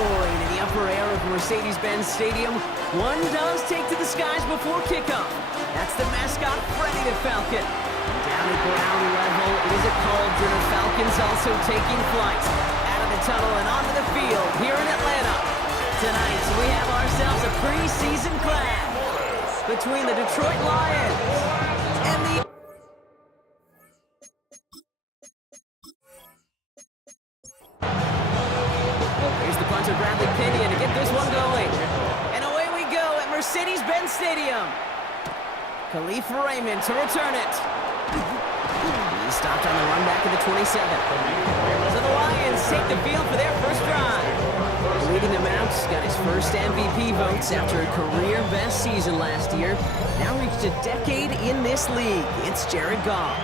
soaring in the upper air of Mercedes-Benz Stadium, one does take to the skies before kickoff. That's the mascot, Freddie the Falcon. And down at ground level, it is a cauldron of Falcons also taking flight out of the tunnel and onto the field here in Atlanta. Tonight, we have ourselves a preseason clash between the Detroit Lions and the... Here's the punter, Bradley Pinion, to get this one going. And away we go at Mercedes-Benz Stadium. Khalif Raymond to return it. He stopped on the run back of the 27. So the Lions take the field for their first drive. Leading them out, got his first MVP votes after a career-best season last year. Now reached a decade in this league. It's Jared Goff.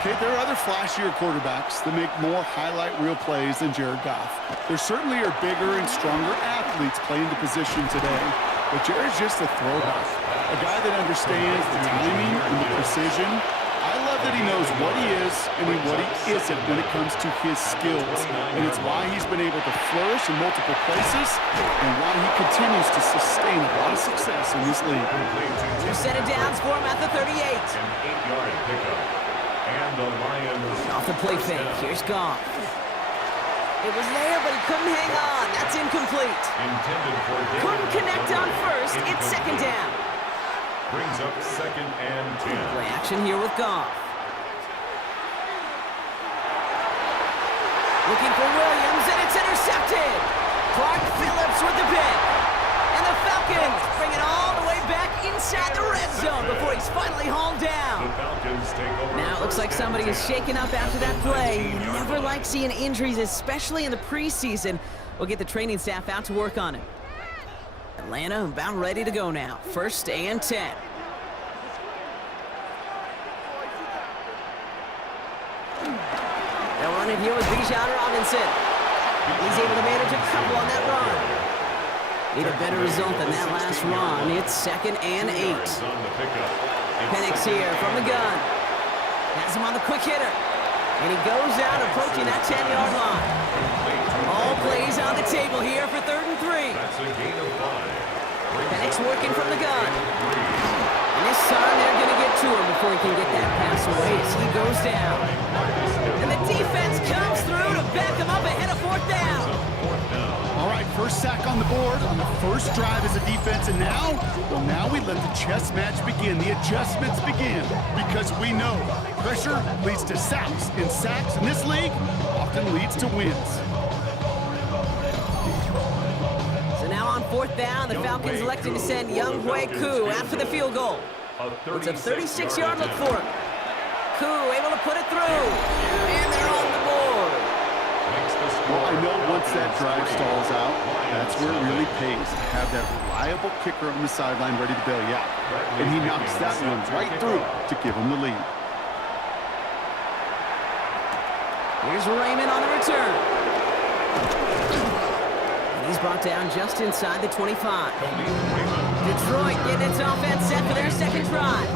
Okay, there are other flashier quarterbacks that make more highlight reel plays than Jared Goff. There certainly are bigger and stronger athletes playing the position today, but Jared's just a throwback, a guy that understands the timing and the precision. I love that he knows what he is and what he isn't when it comes to his skills, and it's why he's been able to flourish in multiple places and why he continues to sustain a lot of success in this league. 2 set it downs for him at the 38. An 8-yard pickup. And the Lions off the play fake. Here's Goff. It was there, but he couldn't hang on. That's incomplete. intended for Couldn't connect on first. It's second down. Brings up 2nd and 10. Play action here with Goff. Looking for Williams, and it's intercepted. Clark Phillips with the pick. And the Falcons bring it all the way back inside the red zone before he's finally hauled down. The Falcons take over. Now it looks like somebody is shaken up after that play. You never like seeing injuries, especially in the preseason. We'll get the training staff out to work on it. Atlanta about ready to go now. 1st and 10. They'll run it here with Bijan Robinson. He's able to manage a couple on that run. Need a better result than that last run. It's 2nd and 8. Penix here from the gun. Has him on the quick hitter. And he goes out approaching that 10-yard line. All plays on the table here for 3rd and 3. That's a gain of 5. Penix working from the gun. And this time they're going to get to him before he can get that pass away as he goes down. And the defense comes through to back him up ahead of 4th down. All right, first sack on the board on the first drive as a defense, and now we let the chess match begin, the adjustments begin, because we know pressure leads to sacks, and sacks in this league often leads to wins. So now on 4th down, the Falcons electing to send Younghoe Koo after the field goal. It's a 36-yard look for him. Koo able to put it through, and they're on the board. Well, I know once that drive stalls out, that's where it really pays to have that reliable kicker on the sideline ready to bail you out. And he knocks that one right through to give him the lead. Here's Raymond on the return. And he's brought down just inside the 25. Detroit getting its offense set for their 2nd drive.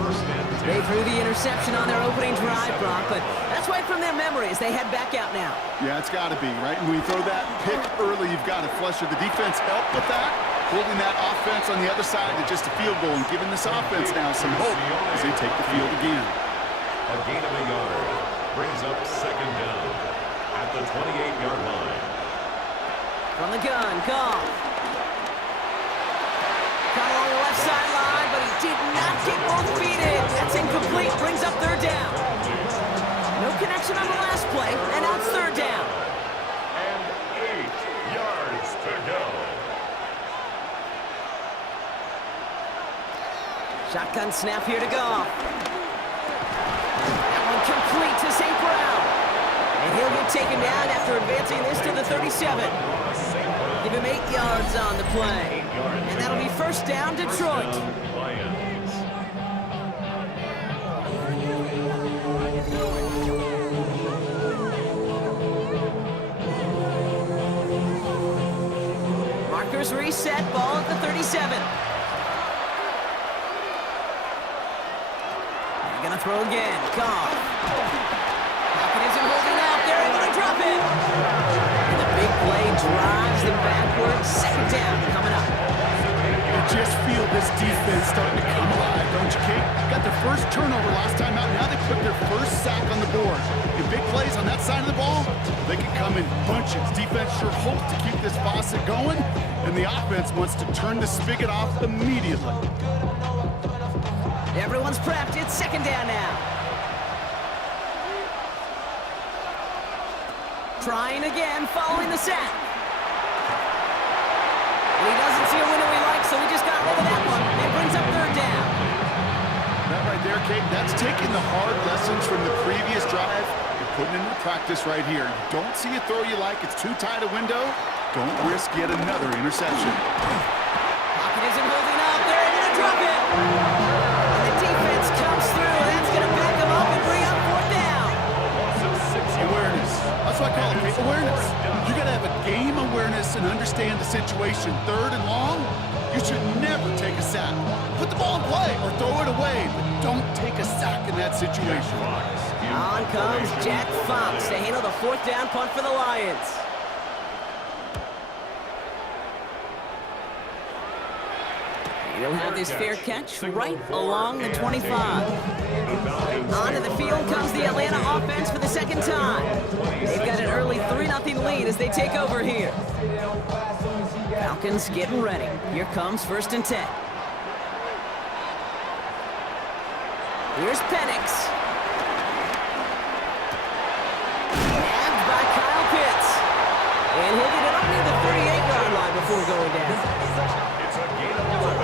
They threw the interception on their opening drive, Brock, but that's right from their memory as they head back out now. Yeah, it's got to be, right? And when you throw that pick early, you've got to flush it. The defense helped with that, holding that offense on the other side to just a field goal and giving this offense now some hope as they take the field again. A gain of a yard brings up 2nd down at the 28-yard line. From the gun, Goff. Got along the left sideline, but he did not get both feet in. That's incomplete, brings up 3rd down. No connection on the last play, and now it's 3rd down. And 8 yards to go. Shotgun snap here to Goff. That one complete to St. Brown. And he'll get taken down after advancing this to the 37. Give him 8 yards on the play. And that'll be 1st down, Detroit. Lions. Markers reset, ball at the 37. They're gonna throw again, Goff. Falcons isn't holding out, they're able to drop it. And the big play drives them backward Second down coming up. You just feel this defense starting to come alive, don't you, Kate? Got their first turnover last time out. Now they put their first sack on the board. In big plays on that side of the ball, they can come in bunches. Defense sure hopes to keep this faucet going, and the offense wants to turn the spigot off immediately. Everyone's prepped. It's second down now. Trying again, following the sack. He doesn't see a window he likes, so he just got rid of that one. It brings up third down. That right there, Kate, that's taking the hard lessons from the previous drive and putting it into practice right here. You don't see a throw you like, it's too tight a window, don't risk yet another interception. Pocket isn't holding up. They're able to drop it. And the defense comes through. That's going to back them up and bring up fourth down. Awareness. That's what I call it, Kate. Awareness. You got to have a game awareness and understand the situation. Third and long, you should never take a sack. Put the ball in play or throw it away, but don't take a sack in that situation. On comes Jack Fox to handle the fourth down punt for the Lions. He'll have this fair catch right along the 25. Onto the field comes the Atlanta offense for the second time. They've got an early 3-0 lead as they take over here. Falcons getting ready. Here comes 1st and 10. Here's Penix. Nabbed by Kyle Pitts. And he'll get it up near the 38-yard line before going down.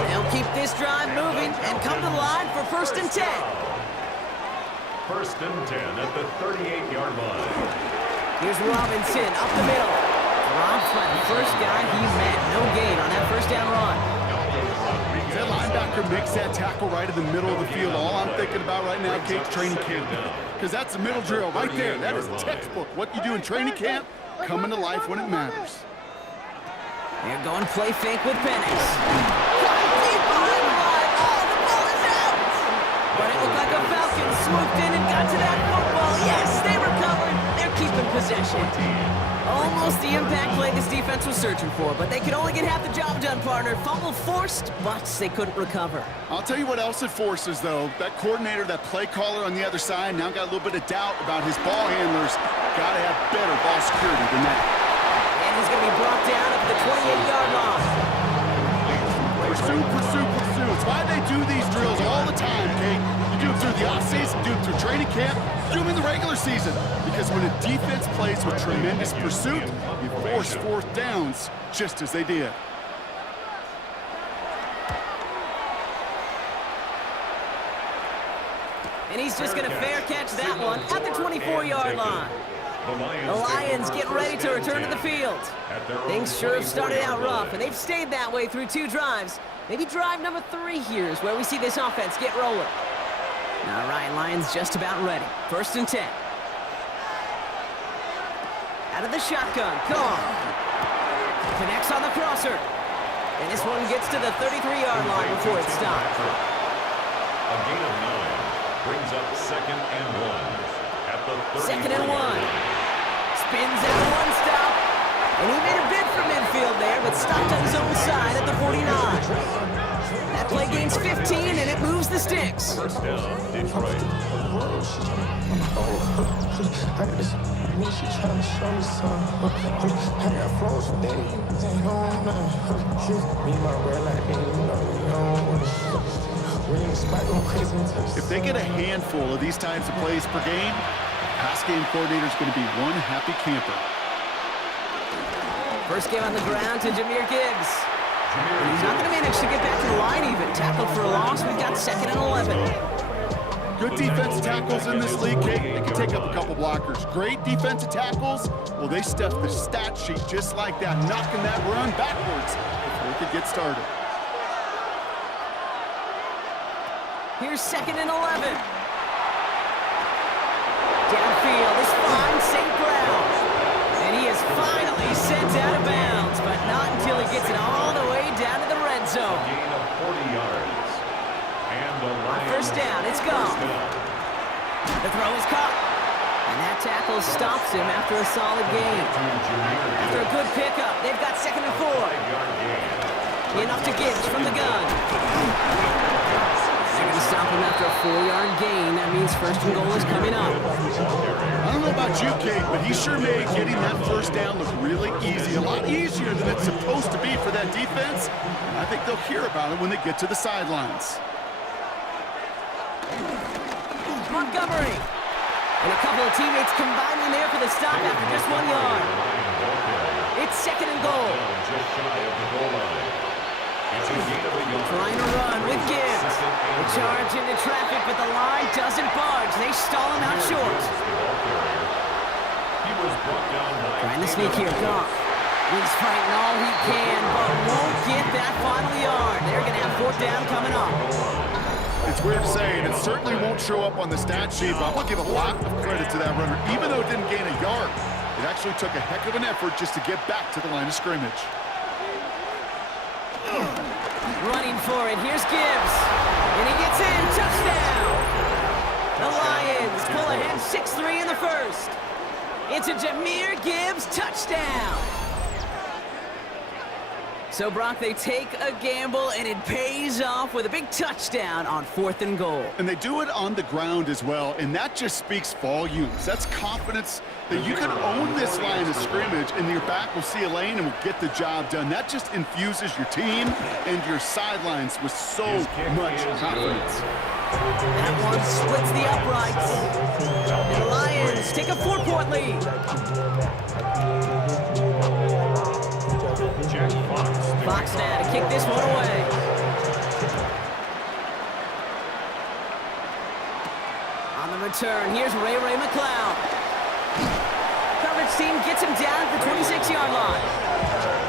They'll keep this drive moving and come to the line for 1st and 10. 1st and 10 at the 38-yard line. Here's Robinson up the middle. Rob's by the first guy he met. No gain on that first down run. That linebacker makes that tackle right in the middle of the field. All I'm thinking about right now, Kate, training camp. Because that's the middle drill right there. That is textbook. What you do in training camp, coming to life when it matters. They're going play fake with Penix. Deep behind the line. Oh, the ball is out. But it looked like a Falcon swooped in and got to that football. Yes, they recovered. They're keeping possession. Almost the impact play this defense was searching for, but they could only get half the job done, partner. Fumble forced, but they couldn't recover. I'll tell you what else it forces, though. That coordinator, that play caller on the other side, now got a little bit of doubt about his ball handlers. Got to have better ball security than that. And he's going to be brought down at the 28-yard line. Pursue, pursue, pursue. It's why they do these drills all the time, Kate. You do them through the offseason, do them through training camp, do them in the regular season. Because when a defense plays with tremendous pursuit, you force fourth downs just as they did. And he's just going to fair catch that one at the 24-yard line. The Lions get ready to return to the field. Things sure have started out rough, and they've stayed that way through 2 drives. Maybe drive number 3 here is where we see this offense get rolling. All right, Lions just about ready. 1st and 10. Out of the shotgun, Carr. Connects on the crosser. And this one gets to the 33-yard line before it stops. A gain of 9 brings up 2nd and 1 at the 2nd and 1. Spins out one stop. And he made a bid for midfield there, but stopped on his own side at the 49. That play gains 15, and it moves the sticks. 1st down, Detroit. If they get a handful of these types of plays per game, pass game coordinator is going to be one happy camper. First game on the ground to Jahmyr Gibbs. And he's not going to manage to get back to the line even. Tackled for a loss. We've got 2nd and 11. Good defensive tackles in this league, Kate. They can take up a couple blockers. Great defensive tackles, well, they stuff the stat sheet just like that, knocking that run backwards before it could get started. Here's 2nd and 11. Downfield is fine, St. Brown. And he is finally sent out of bounds, but not until he gets it all the way down to the red zone. Gain of 40 yards. And the Lions 1st down, it's gone. The throw is caught. And that tackle stops him after a solid gain. After a good pickup, they've got 2nd and 4. Enough to Gibbs from the gun. They're going to stop him after a 4-yard gain. That means 1st and goal is coming up. I don't know about you, Kate, but he sure made getting that 1st down look really easy. A lot easier than it's supposed to be for that defense. I think they'll hear about it when they get to the sidelines. Montgomery. And a couple of teammates combining there for the stop after just 1 yard. It's 2nd and goal. Just shy of the goal line. It's a gain of a yard. Trying to run with Gibbs. The charge into traffic, but the line doesn't budge. They stall him out short. He was brought down by Trying to sneak here, Goff. He's fighting all he can, but won't get that final yard. They're going to have 4th down coming up. It's weird saying it certainly won't show up on the stat sheet, but I'm going to give a lot of credit to that runner. Even though it didn't gain a yard, it actually took a heck of an effort just to get back to the line of scrimmage. Running for it. Here's Gibbs. And he gets in. Touchdown. The Lions pull ahead 6-3 in the 1st. It's a Jahmyr Gibbs touchdown. So, Brock, they take a gamble, and it pays off with a big touchdown on 4th and goal. And they do it on the ground as well, and that just speaks volumes. That's confidence that you can own this line of scrimmage, and your back will see a lane and will get the job done. That just infuses your team and your sidelines with so much confidence. That one splits the uprights. And the Lions take a 4-point lead. Fox now to kick this one away. On the return, here's Ray McLeod. Coverage team gets him down at the 26-yard line.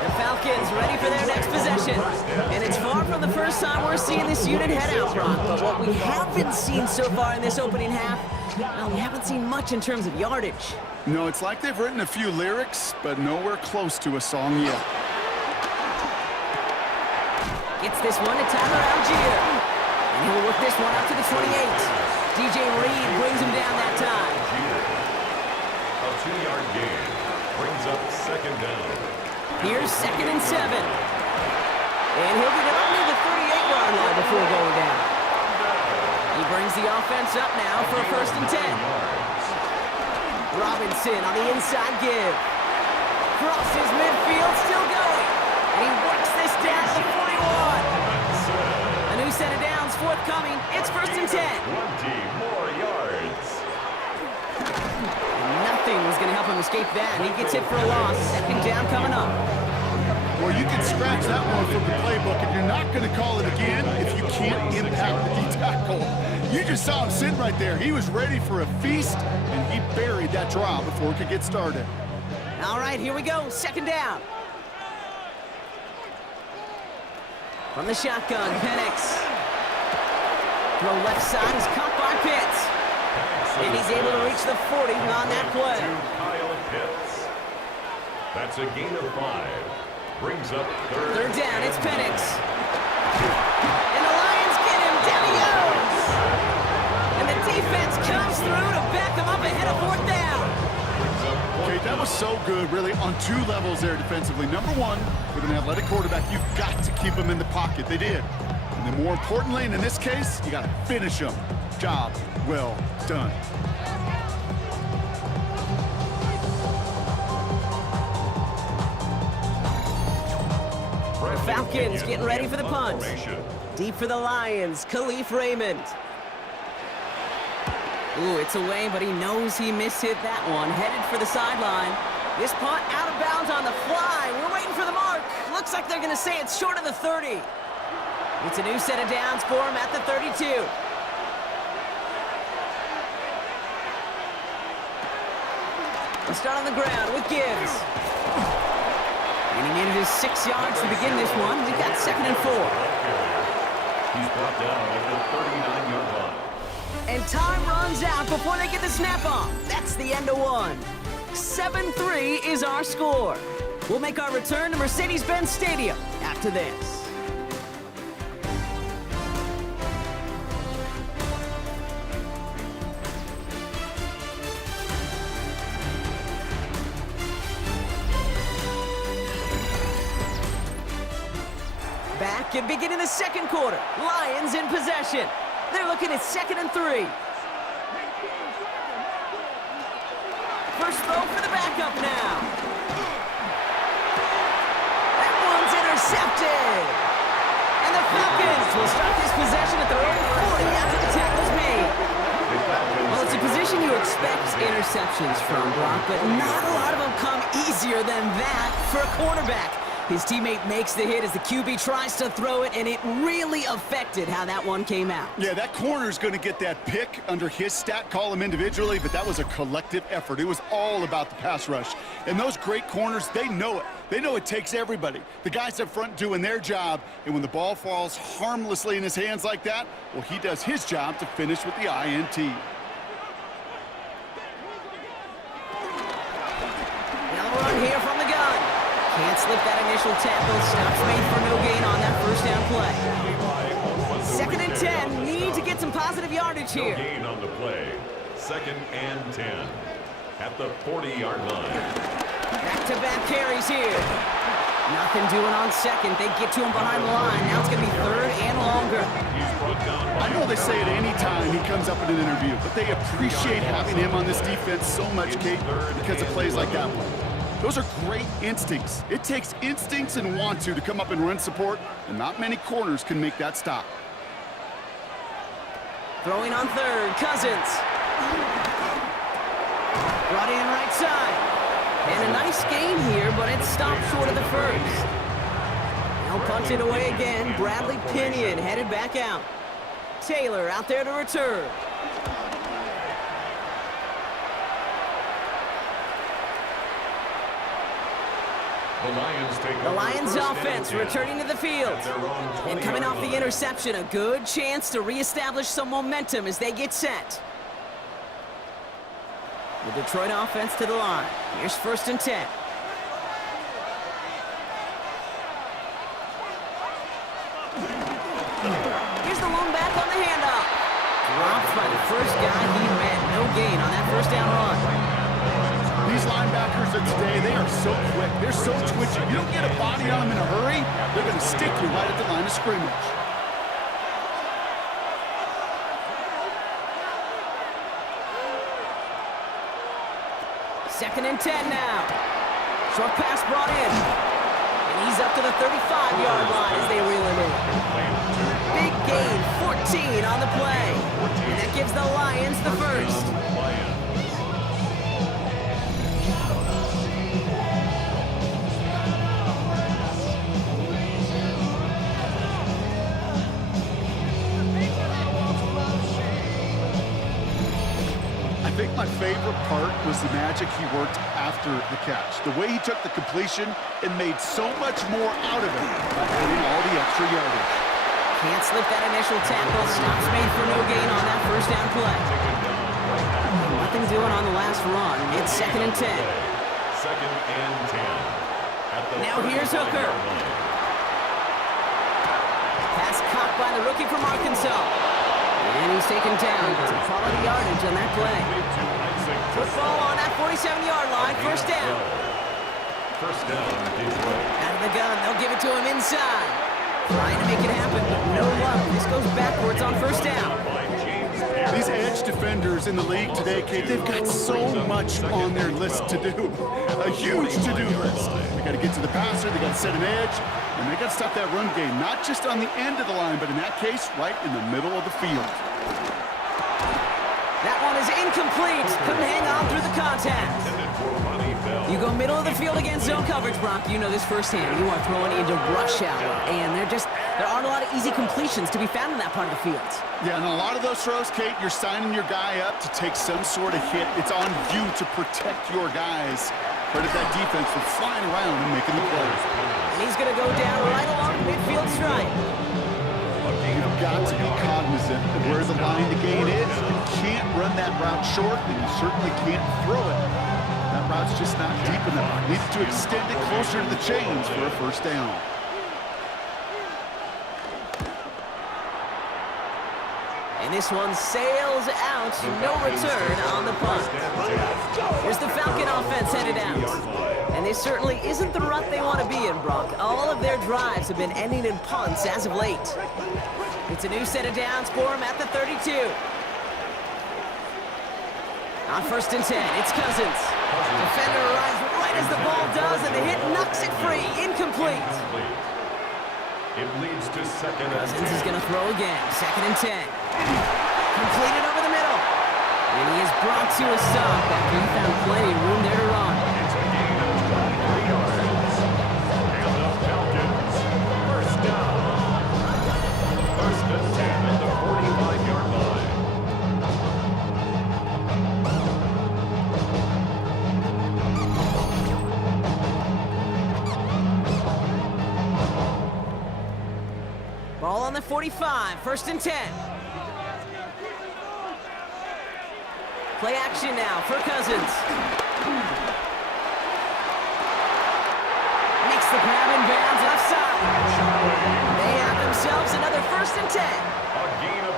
The Falcons ready for their next possession. And it's far from the first time we're seeing this unit head out, Brock. But what we haven't seen so far in this opening half, well, we haven't seen much in terms of yardage. No, it's like they've written a few lyrics, but nowhere close to a song yet. Gets this one to Tyler Algier. And he'll work this one out to the 28. DJ Reed brings him down that time. A 2-yard gain brings up 2nd down. Here's 2nd and 7. And he'll get it up near the 38-yard line before going down. He brings the offense up now for a 1st and 10. Robinson on the inside give. Crosses midfield, still going. And he works this down to the 41. A new set of downs forthcoming. It's 1st and 10. 20 more yards. And nothing was going to help him escape that. He gets hit for a loss. 2nd down coming up. Well, you can scratch that one from the playbook, and you're not going to call it again if you can't impact the D-tackle. You just saw him sitting right there. He was ready for a feast, and he buried that draw before it could get started. All right, here we go. 2nd down. From the shotgun, Penix. Throw left side is caught by Pitts. And he's able to reach the 40 on that play. Kyle Pitts. That's a gain of 5. Brings up 3rd down, it's Penix. And the Lions get him. Down he goes. And the defense comes through to back him up ahead of 4th down. Okay, that was so good, really, on 2 levels there defensively. Number one, with an athletic quarterback, you've got to keep him in the pocket. They did. And then more importantly, and in this case, you got to finish him. Job well done. The Falcons getting ready for the punt. Deep for the Lions, Khalif Raymond. Ooh, it's away, but he knows he mishit that one. Headed for the sideline. This punt out of bounds on the fly. We're waiting for the mark. Looks like they're going to say it's short of the 30. It's a new set of downs for him at the 32. We'll start on the ground with Gibbs. And he needed his 6 yards to begin this one. We've got 2nd and 4. He's brought down at the 39-yard line. And time runs out before they get the snap off. That's the end of one. 7-3 is our score. We'll make our return to Mercedes-Benz Stadium after this. Back and beginning the second quarter. Lions in possession. They're looking at 2nd and 3. First throw for the backup now. That one's intercepted. And the Falcons will start this possession at their own 40 after the tackle's made. Well, it's a position you expect interceptions from, Brock, but not a lot of them come easier than that for a quarterback. His teammate makes the hit as the QB tries to throw it, and it really affected how that one came out. Yeah, that corner's going to get that pick under his stat column individually, but that was a collective effort. It was all about the pass rush. And those great corners, they know it. They know it takes everybody. The guys up front doing their job, and when the ball falls harmlessly in his hands like that, well, he does his job to finish with the INT. Now run here from the gun. Can't slip that initial tackle. Stops made for no gain on that first down play. 2nd and 10. Need to get some positive yardage here. No gain on the play. 2nd and 10 at the 40-yard line. Back-to-back carries here. Nothing doing on 2nd. They get to him behind the line. Now it's going to be 3rd and longer. I know they say it any time he comes up in an interview, but they appreciate having him on this defense so much, Kate, because of plays like that one. Those are great instincts. It takes instincts and want to come up and run support, and not many corners can make that stop. Throwing on 3rd, Cousins. Brought in right side. And a nice gain here, but it stopped short of the first. Now punted away again. Bradley Pinion headed back out. Taylor out there to return. The Lions offense returning to the field. And coming off the interception, a good chance to reestablish some momentum as they get set. The Detroit offense to the line. Here's 1st and 10. Here's the lone back on the handoff. Dropped by the first guy he met. No gain on that first down run. These linebackers of today, they are so quick. They're so twitchy. You don't get a body on them in a hurry, they're going to stick you right at the line of scrimmage. Second and 10 now. Short pass brought in. And he's up to the 35-yard line as they reel him in. Big gain, 14 on the play. And that gives the Lions the first. I think my favorite part was the magic he worked after the catch. The way he took the completion and made so much more out of it by adding all the extra yardage. Can't slip that initial tackle. Stops made for no gain on that first down play. Nothing doing on the last run. It's 2nd and 10. 2nd and 10. Now here's Hooker. Pass caught by the rookie from Arkansas. And he's taken down. Some quality yardage on that play. Football on that 47-yard line. First down. First down, Detroit. Out of the gun. They'll give it to him inside. Trying to make it happen, but no luck. This goes backwards on first down. These edge defenders in the league today, Kate, they've got so much on their list to do. A huge to-do list. They got to get to the passer, they got to set an edge, and they got to stop that run game, not just on the end of the line, but in that case, right in the middle of the field. That one is incomplete. Couldn't hang on through the contact. You go middle of the field against zone coverage, Brock. You know this firsthand. You are throwing into rush hour, and there aren't a lot of easy completions to be found in that part of the field. Yeah, and a lot of those throws, Kate, you're signing your guy up to take some sort of hit. It's on you to protect your guys. Credit that defense for flying around and making the plays. And he's going to go down right along the midfield stripe. You've got to be cognizant of where the line to gain is. You can't run that route short, and you certainly can't throw it. That route's just not deep enough. You need to extend it closer to the chains for a first down. And this one sails out. No return on the punt. Here's the Falcon offense headed out. And And this certainly isn't the rut they want to be in, Brock. All of their drives have been ending in punts as of late. It's a new set of downs for him at the 32. On 1st and 10, it's Cousins. Defender arrives right as the ball does, and the hit knocks it free. Incomplete. It leads to 2nd and 10. Cousins is going to throw again. 2nd and 10. Completed over the middle. And he is brought to a stop after he found plenty of room there to run. It's a gain of 23 yards. And the Falcons, 1st down. 1st and 10 at the 45-yard line. Ball on the 45, 1st and 10. Play action now for Cousins. Makes the grab and bounds left side. They have themselves another 1st and 10. A gain of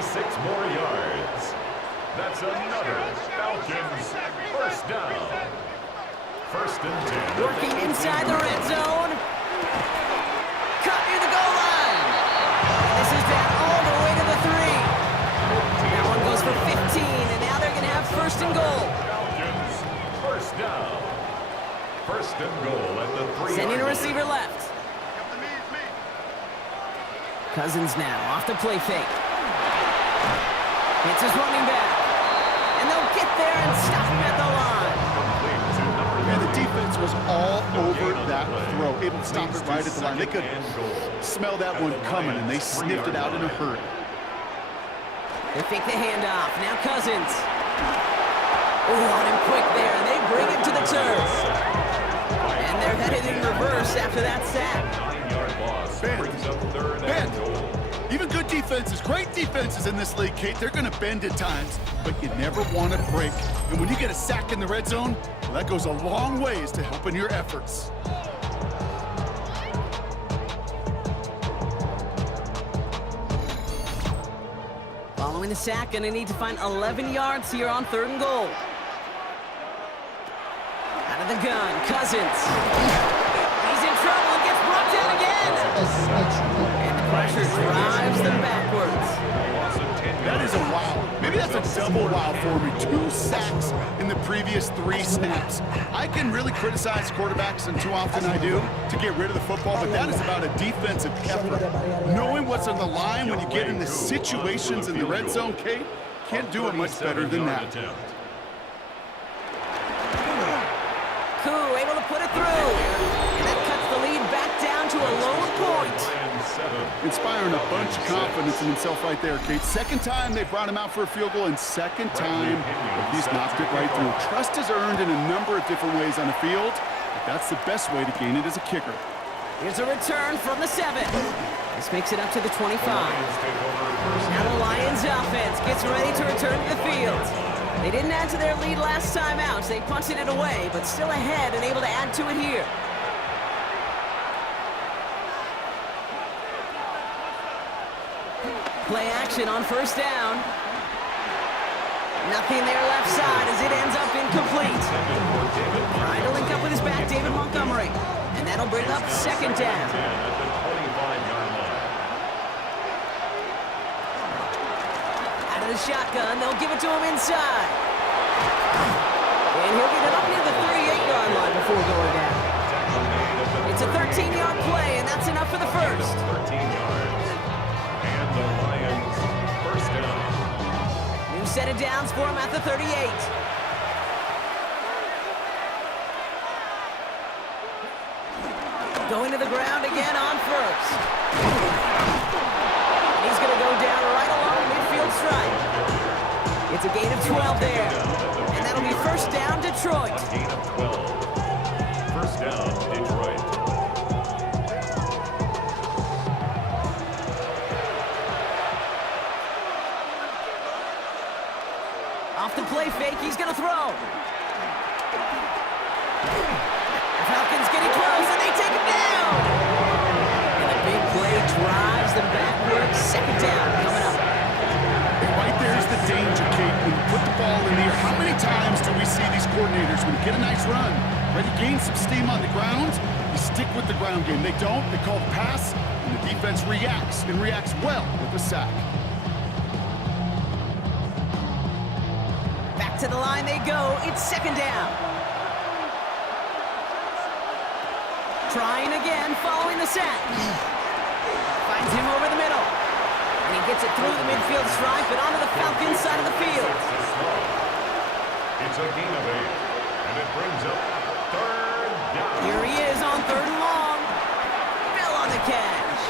26 more yards. That's another Falcons 1st down. 1st and 10. Working inside the red zone. Cut near the goal line. And this is down all the way to the 3. That one goes for 15, and now they're going to have 1st and goal. Falcons 1st down. 1st and goal at the 3. Sending a receiver left. Cousins now off the play fake. Hits his running back. And they'll get there and stop him at the line. And the defense was all over that throw, able to stop it right at the line. They could smell that one coming, and they sniffed it out in a hurry. They fake the handoff. Now Cousins. Oh, on him quick there. And they bring him to the turf. And they're headed in reverse after that sack. 9-yard loss brings up 3rd and Bend. goal. Even good defenses, great defenses in this league, Kate, they're going to bend at times, but you never want to break. And when you get a sack in the red zone, well, that goes a long ways to helping your efforts. Following the sack, going to need to find 11 yards here on 3rd and goal. Out of the gun, Cousins. He's in trouble and gets brought down again. And the pressure drives them backwards. That is a wow. Maybe that's a double wow for me. 2 sacks in the previous 3 snaps. I can really criticize quarterbacks, and too often I do, to get rid of the football, but that is about a defensive effort. Knowing what's on the line when you get into situations in the red zone, Kate, can't do it much better than that. Koo able to put it through. And that cuts the lead back down to a lower point. Inspiring a bunch of confidence in himself right there, Kate. 2nd time they brought him out for a field goal, and 2nd time he's knocked it right through. Trust is earned in a number of different ways on the field, but that's the best way to gain it as a kicker. Here's a return from the 7. This makes it up to the 25. Now the Lions offense gets ready to return to the field. They didn't add to their lead last time out, so they punted it away, but still ahead and able to add to it here. Play action on 1st down. Nothing there left side as it ends up incomplete. Trying to link up with his back, David Montgomery. And that'll bring up 2nd down. Out of the shotgun, they'll give it to him inside. And he'll get it up near the 38-yard line before going down. It's a 13-yard play, and that's enough for the 1st. 13 yards. And the Lions 1st down. New set of downs for him at the 38. Going to the ground again on 1st. He's going to go down right along midfield stripe. It's a gain of 12 there. And that'll be 1st down, Detroit. Gain of 12. 1st down, Detroit. Off the play fake, he's going to throw. The Falcons getting close, and they take him down. And a big play drives them backwards. 2nd down coming up. Right there's the danger, Kate. When you put the ball in the air, how many times do we see these coordinators, when you get a nice run, Ready to gain some steam on the ground, you stick with the ground game. They don't, they call the pass, and the defense reacts, and reacts well with the sack. Back to the line they go. It's second down. Trying again, following the sack. Finds him over the middle. And he gets it through the midfield stripe and onto the Falcons side of the field. It's a gain of 8, and it brings up third down. Here he is on third and long. Fell on the catch.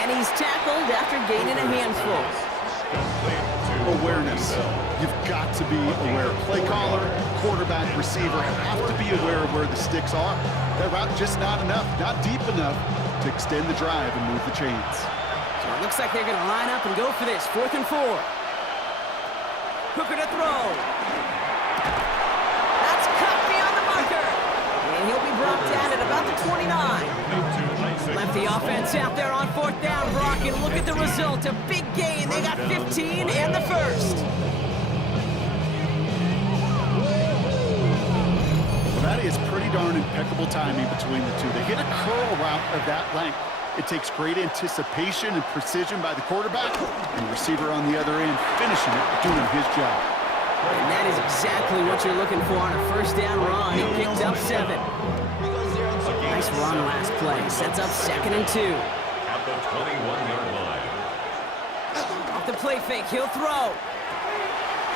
And he's tackled after gaining a handful. Awareness. You've got to be aware. Play caller, quarterback, receiver have to be aware of where the sticks are. That route just not enough, not deep enough to extend the drive and move the chains. So it looks like they're going to line up and go for this. 4th and 4. Hooker to throw. That's cut beyond the marker. And he'll be brought down at about the 29. Left the offense out there on 4th down, Brock, and look at the result. A big gain. They got 15 and the first. Well, that is pretty darn impeccable timing between the two. They hit a curl route of that length. It takes great anticipation and precision by the quarterback, and the receiver on the other end finishing it, doing his job. And that is exactly what you're looking for on a first down run. He picked up 7. Nice run last play. Sets up 2nd and 2. At the 21-yard line. Off the play fake, he'll throw.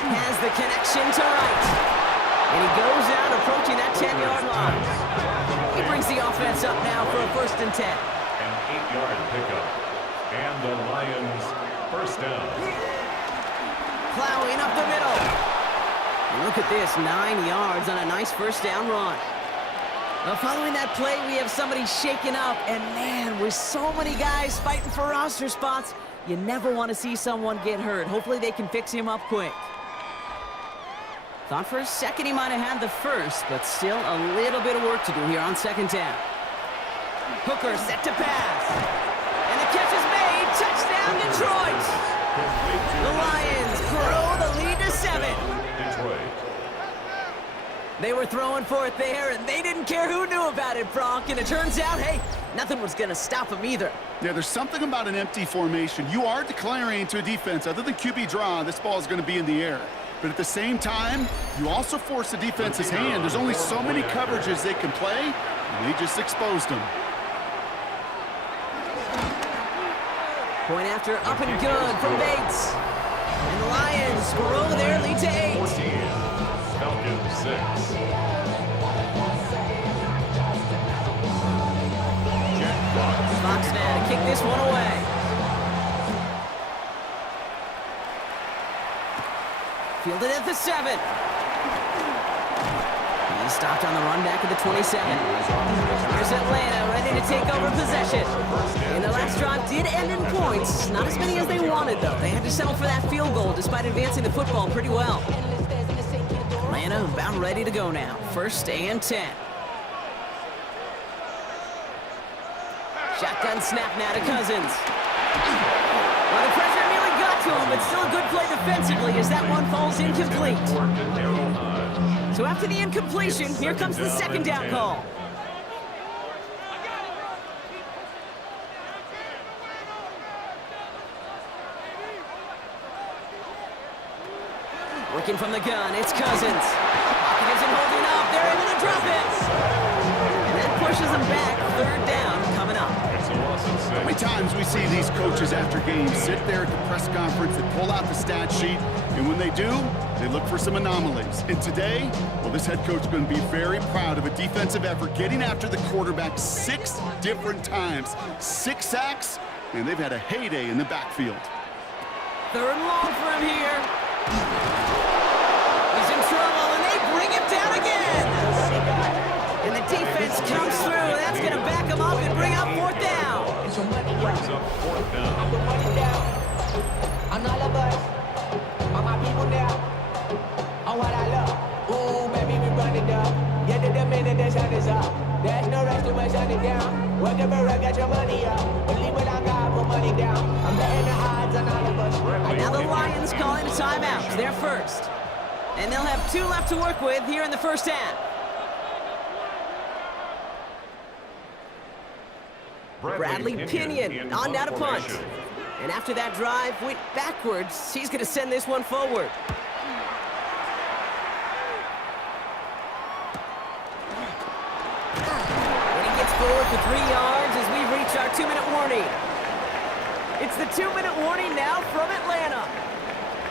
Has the connection to right. And he goes out approaching that 10-yard line. He brings the offense up now for a 1st and 10. An 8-yard pickup. And the Lions first down. Plowing up the middle. And look at this, 9 yards on a nice first down run. Well, following that play, we have somebody shaken up. And man, with so many guys fighting for roster spots, you never want to see someone get hurt. Hopefully they can fix him up quick. Thought for a second he might have had the first, but still a little bit of work to do here on 2nd down. Hooker set to pass. And the catch is made. Touchdown, Detroit. The Lions grow the lead to 7. Detroit. They were throwing for it there, and they didn't care who knew about it, Bronk. And it turns out, hey, nothing was going to stop them either. Yeah, there's something about an empty formation. You are declaring to a defense, other than QB draw, this ball is going to be in the air. But at the same time, you also force the defense's hand. There's only so many coverages they can play, and they just exposed them. Point after up and good from Bates. And the Lions grow their lead to 8. 14. Falcons 6. Fox now to kick this one away. Fielded at the 7. He stopped on the run back at the 27. Here's Atlanta ready to take over possession. And the last drive did end in points. Not as many as they wanted, though. They had to settle for that field goal despite advancing the football pretty well. Atlanta about ready to go now. 1st and 10. Shotgun snap now to Cousins. Well, the pressure nearly got to him, but still a good play defensively as that one falls incomplete. So after the incompletion, here comes the 2nd down call. Working from the gun, it's Cousins. Pocket isn't holding up. They're able to drop it. And that pushes them back. 3rd down coming up. It's a loss of 6. How many times we see these coaches after games sit there at the press conference, they pull out the stat sheet, and when they do, they look for some anomalies. And today, well, this head coach is going to be very proud of a defensive effort, getting after the quarterback 6 different times. 6 sacks, and they've had a heyday in the backfield. 3rd and long for him here. He's in trouble, and they bring him down again. And the defense comes through. That's going to back him up and bring up 4th down. Brings up 4th down. I'm not a bus. All my people now. On what I love. Ooh, baby, we run it up. Get to the minute the sun is up. There's no rest to my shut it down. Work it for get your money up. Believe what I got, put money down. I'm betting the odds on all of us. Now the Lions calling a timeout. They're first. And they'll have 2 left to work with here in the 1st half. Bradley Pinion on down to punt. formation. And after that drive went backwards, he's going to send this one forward. And he gets forward for 3 yards as we reach our 2-minute warning. It's the 2-minute warning now from Atlanta.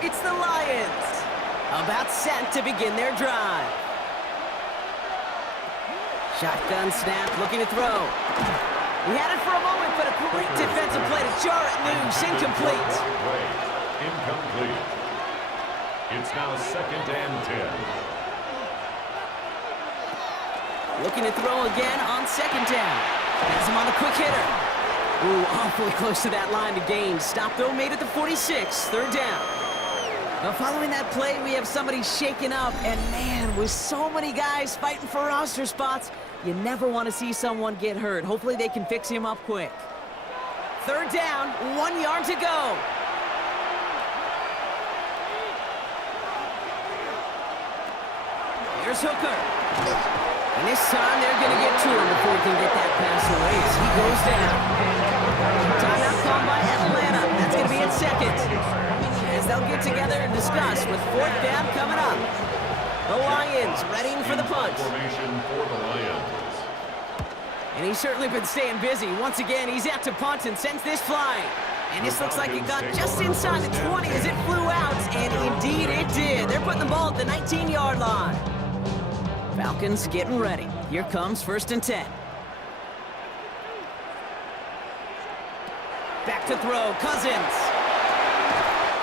It's the Lions, about set to begin their drive. Shotgun snap, looking to throw. He had it for a moment, but a great defensive play to jar it loose. Incomplete. Incomplete. It's now 2nd and 10. Looking to throw again on 2nd down. Has him on the quick hitter. Ooh, awfully close to that line to gain. Stop though, made it to 46, 3rd down. Now following that play, we have somebody shaken up. And man, with so many guys fighting for roster spots, you never want to see someone get hurt. Hopefully they can fix him up quick. 3rd down, 1 yard to go. Here's Hooker. And this time they're going to get to him before he can get that pass away as he goes down. Timeout called by Atlanta. That's going to be at 2nd. As they'll get together and discuss with 4th down coming up. The Lions readying for the punt. Formation for the Lions. And he's certainly been staying busy. Once again, he's out to punt and sends this flying. And this looks like it got just inside the 20 as it flew out. And indeed it did. They're putting the ball at the 19-yard line. Falcons getting ready. Here comes 1st and 10. Back to throw. Cousins.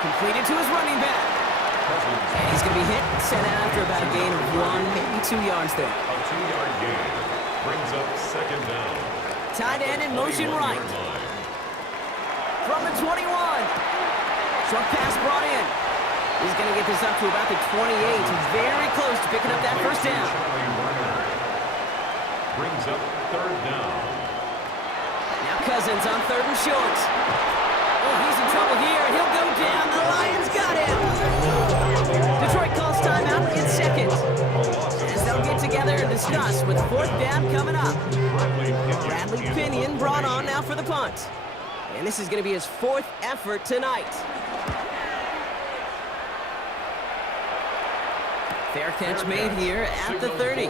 Completed to his running back. And he's going to be hit and sent out after about a gain of 1, maybe 2 yards there. A 2-yard gain brings up 2nd down. Tight end in motion right. From the 21. Short pass brought in. He's going to get this up to about the 28. He's very close to picking up that 1st down. Brings up 3rd down. Now Cousins on 3rd and short. Oh, he's in trouble here. He'll go down. The Lions got him. Detroit calls timeout in 2nd. As they'll get together and discuss with 4th down coming up. Bradley Pinion brought on now for the punt. And this is going to be his 4th effort tonight. Fair catch made here at the 30.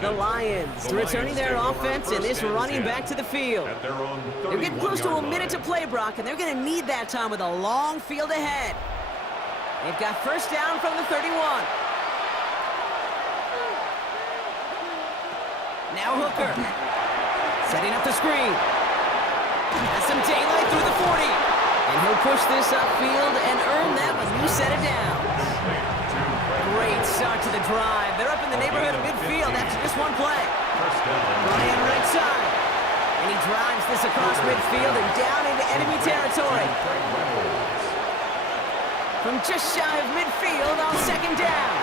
The Lions returning their offense and this running back to the field. They're getting close to a minute to play, Brock, and they're going to need that time with a long field ahead. They've got 1st down from the 31. Now Hooker. Setting up the screen. Has some daylight through the 40. And he'll push this upfield and earn them a new set of downs. Great start to the drive. They're up in the neighborhood of midfield after just one play. Ryan right side. And he drives this across midfield and down into enemy territory. From just shy of midfield on 2nd down.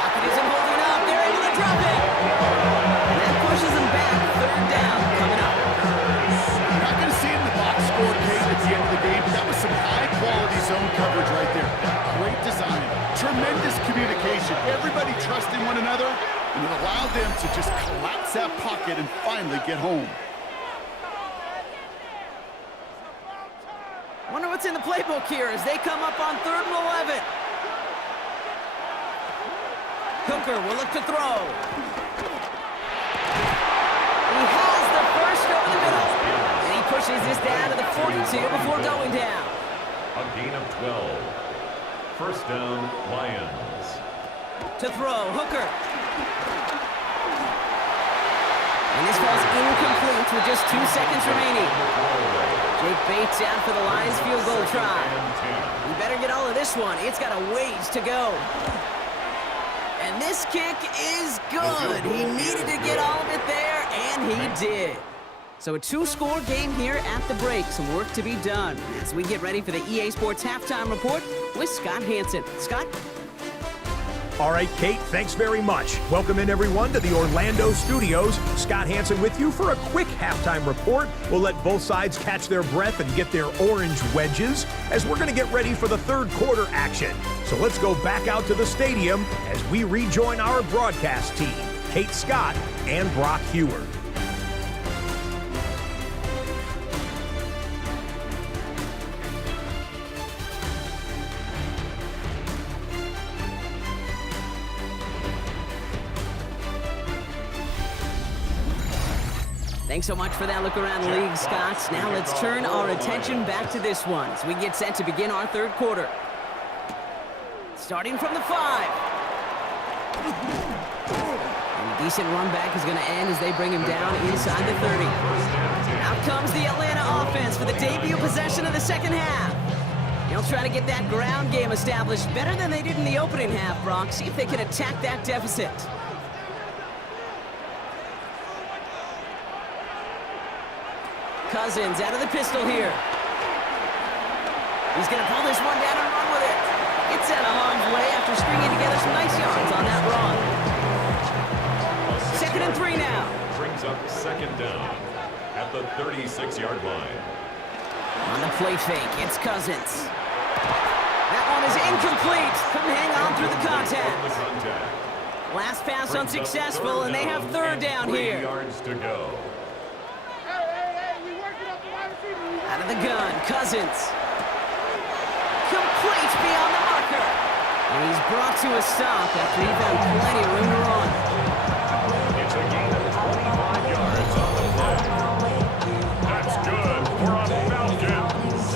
Pocket isn't holding up. They're able to drop it. And that pushes them back. 3rd down coming up. You're not going to see it in the box score, Kate, at the end of the game, but that was some high-quality zone coverage right there. Great design. Tremendous communication. Everybody trusting one another, and it allowed them to just collapse that pocket and finally get home. Wonder what's in the playbook here as they come up on 3rd and 11. Hooker will look to throw. He has the 1st over the middle. And he pushes this down to the 42 before going down. A gain of 12. 1st down, Lions. To throw, Hooker. And this falls incomplete with just 2 seconds remaining. Jake Bates out for the Lions field goal try. You better get all of this one. It's got a ways to go. And this kick is good. He needed to get all of it there, and he did. So a 2-score game here at the break. Some work to be done as we get ready for the EA Sports Halftime Report with Scott Hansen. Scott? All right, Kate, thanks very much. Welcome in, everyone, to the Orlando studios. Scott Hansen with you for a quick halftime report. We'll let both sides catch their breath and get their orange wedges as we're going to get ready for the 3rd quarter action. So let's go back out to the stadium as we rejoin our broadcast team, Kate Scott and Brock Hewer. Thanks so much for that look around the league, Scott. Now let's turn our attention back to this one as we get set to begin our third quarter. Starting from the 5. And a decent run back is going to end as they bring him down inside the 30. Out comes the Atlanta offense for the debut possession of the second half. They'll try to get that ground game established better than they did in the opening half, Brock. See if they can attack that deficit. Cousins out of the pistol here. He's going to pull this one down and run with it. It's out of harm's way after stringing together some nice yards on that run. 2nd and 3 now. Brings up second down at the 36-yard line. On the play fake, it's Cousins. That one is incomplete. Couldn't hang on through the contact. Last pass unsuccessful, and they have third down here. 3 yards to go. Out of the gun, Cousins. Complete beyond the marker. And he's brought to a stop after he found plenty of room to run. It's a gain of 25 yards on the play. That's good. We're on Falcons.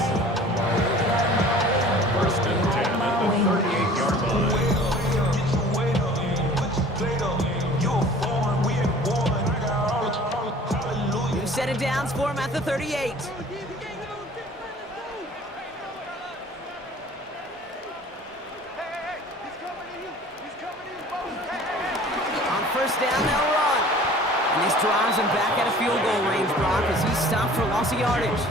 1st and 10 at the 38-yard line. New set of downs for him at the 38. First down, they'll run. And this drives him back at a field goal range, Brock, as he's stopped for loss of yardage.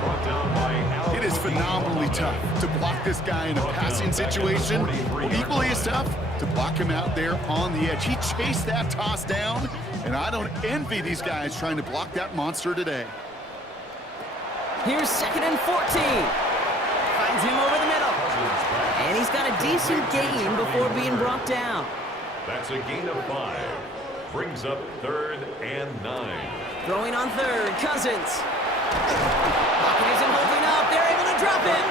It is phenomenally tough to block this guy in a passing situation. Equally as tough to block him out there on the edge. He chased that toss down, and I don't envy these guys trying to block that monster today. Here's 2nd and 14. Finds him over the middle. And he's got a decent gain before being brought down. That's a gain of 5. Brings up 3rd and 9. Throwing on 3rd, Cousins. Pocket isn't holding up. They're able to drop it.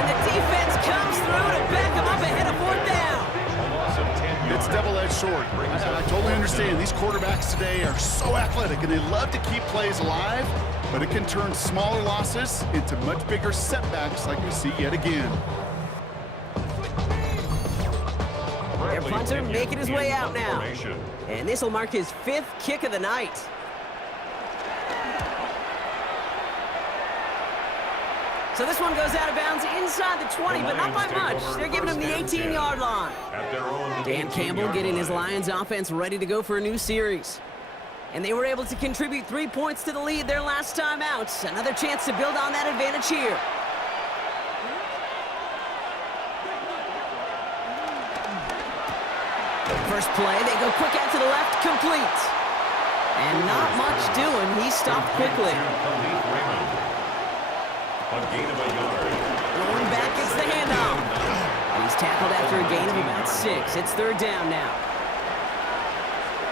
And the defense comes through to back him up ahead of 4th down. It's double-edged sword. I totally understand. These quarterbacks today are so athletic, and they love to keep plays alive, but it can turn smaller losses into much bigger setbacks like we see yet again. Their punter making his way out now. And this will mark his 5th kick of the night. So this one goes out of bounds inside the 20, but not by much. They're giving him the 18-yard line. Dan Campbell getting his Lions offense ready to go for a new series. And they were able to contribute 3 points to the lead their last time out. Another chance to build on that advantage here. First play, they go quick out to the left, complete. And not much doing. He stopped quickly. A gain of a yard. Rolling back, it's the handoff. And he's tackled after a gain of about 6. It's 3rd down now.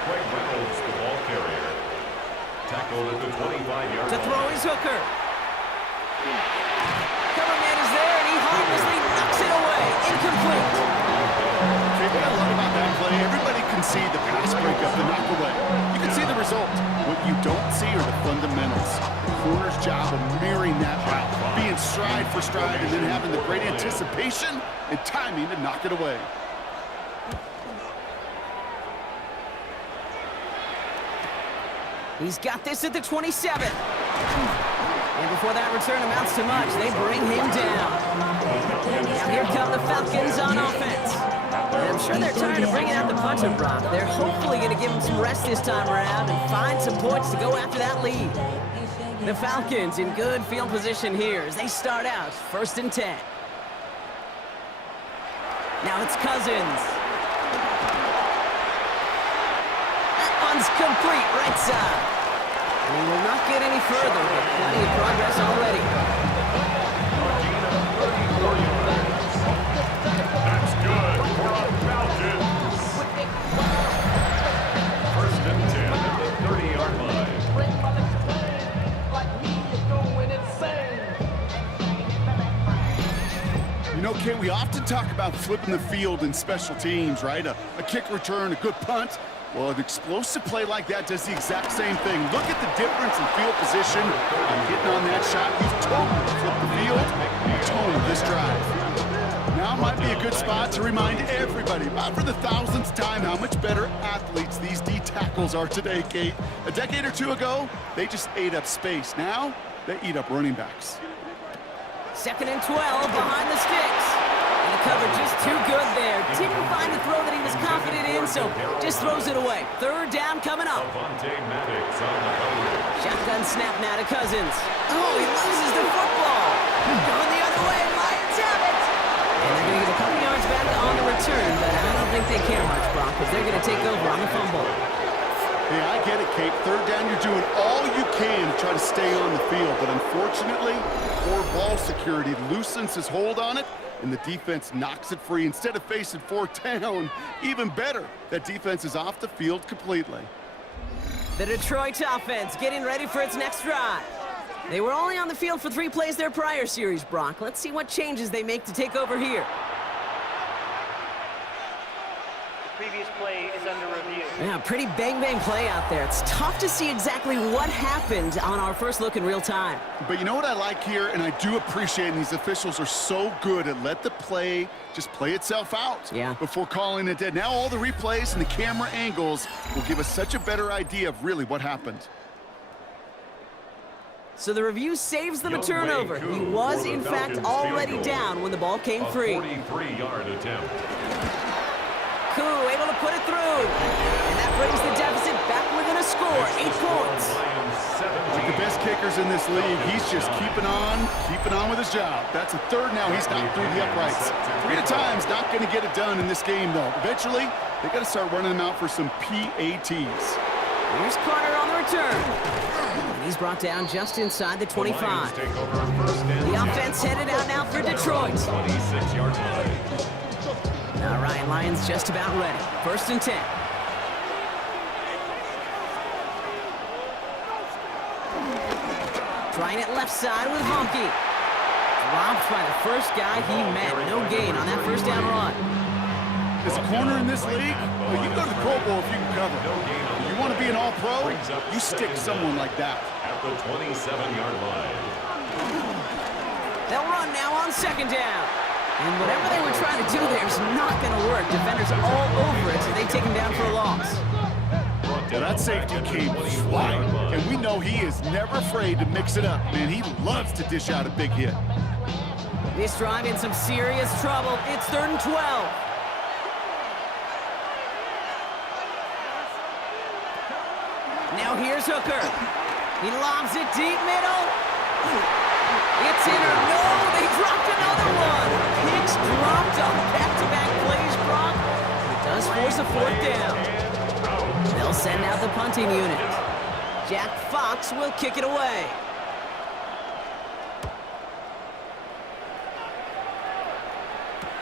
Reynolds, the ball carrier. Tackled at the 25-yard To throw his hooker. Cover man is there, and he harmlessly knocks it away. Incomplete. What I love about that play, everybody can see the pass breakup, the knock away. You can see the result. What you don't see are the fundamentals. The corner's job of mirroring that route, being stride for stride, and then having the great anticipation and timing to knock it away. He's got this at the 27. And before that return amounts to much, they bring him down. Now here come the Falcons on offense. And I'm sure they're tired of bringing out the punter, Brock. They're hopefully going to give him some rest this time around and find some points to go after that lead. The Falcons in good field position here as they start out 1st and 10. Now it's Cousins. That one's complete right side. And he will not get any further, but plenty of progress already. That's good. We're on Falcons. 1st and 10 at the 30-yard line. You know, Kate, we often talk about flipping the field in special teams, right? A kick return, a good punt. Well, an explosive play like that does the exact same thing. Look at the difference in field position. Getting on that shot, you've totally flipped the field. Tone of this drive. Now might be a good spot to remind everybody, not for the thousandth time, how much better athletes these D tackles are today, Kate. A decade or two ago, they just ate up space. Now, they eat up running backs. 2nd and 12 behind the sticks. And the cover just too good there. Didn't find the throw that he was confident in, so just throws it away. 3rd down coming up. Shotgun snap now to Cousins. Oh, he loses the football. Going the other way, Lions have it. And they're going to get a couple yards back on the return, but I don't think they care much, Brock, because they're going to take over on the fumble. Hey, I get it, Kate. 3rd down, you're doing all you can to try to stay on the field, but unfortunately, poor ball security loosens his hold on it, and the defense knocks it free. Instead of facing 4th down, even better, that defense is off the field completely. The Detroit offense getting ready for its next drive. They were only on the field for 3 plays their prior series, Brock. Let's see what changes they make to take over here. Previous play is under review. Yeah, pretty bang-bang play out there. It's tough to see exactly what happened on our first look in real time. But you know what I like here, and I do appreciate, and these officials are so good at let the play just play itself out before calling it dead. Now all the replays and the camera angles will give us such a better idea of really what happened. So the review saves them a turnover. He was, in fact, already down when the ball came free. 43-yard attempt. Koo able to put it through. And that brings the deficit back within a score, 8 points. Like the best kickers in this league, he's just keeping on with his job. That's a 3rd now. He's not through the uprights. 3 at a time's not going to get it done in this game, though. Eventually, they got to start running them out for some PATs. Here's Carter on the return. And he's brought down just inside the 25. The offense headed out now for Detroit. 26-yard line. All right, Lions just about ready. 1st and 10. Trying it left side with Honky. Dropped by the first guy he met. No gain on that 1st down run. As a corner in this league, well, you go to the Pro Bowl if you can cover. You want to be an all-pro, you stick someone like that. At the 27-yard line. They'll run now on 2nd down. And whatever they were trying to do there is not going to work. Defenders all over it, so they take him down for a loss. Well, that safety came flying, and we know he is never afraid to mix it up. Man, he loves to dish out a big hit. This drive in some serious trouble. It's 3rd and 12. Now here's Hooker. He lobs it deep middle. It's in or no, they dropped another one. Picks dropped on back-to-back plays, Brock. It does force a 4th down. They'll send out the punting unit. Jack Fox will kick it away.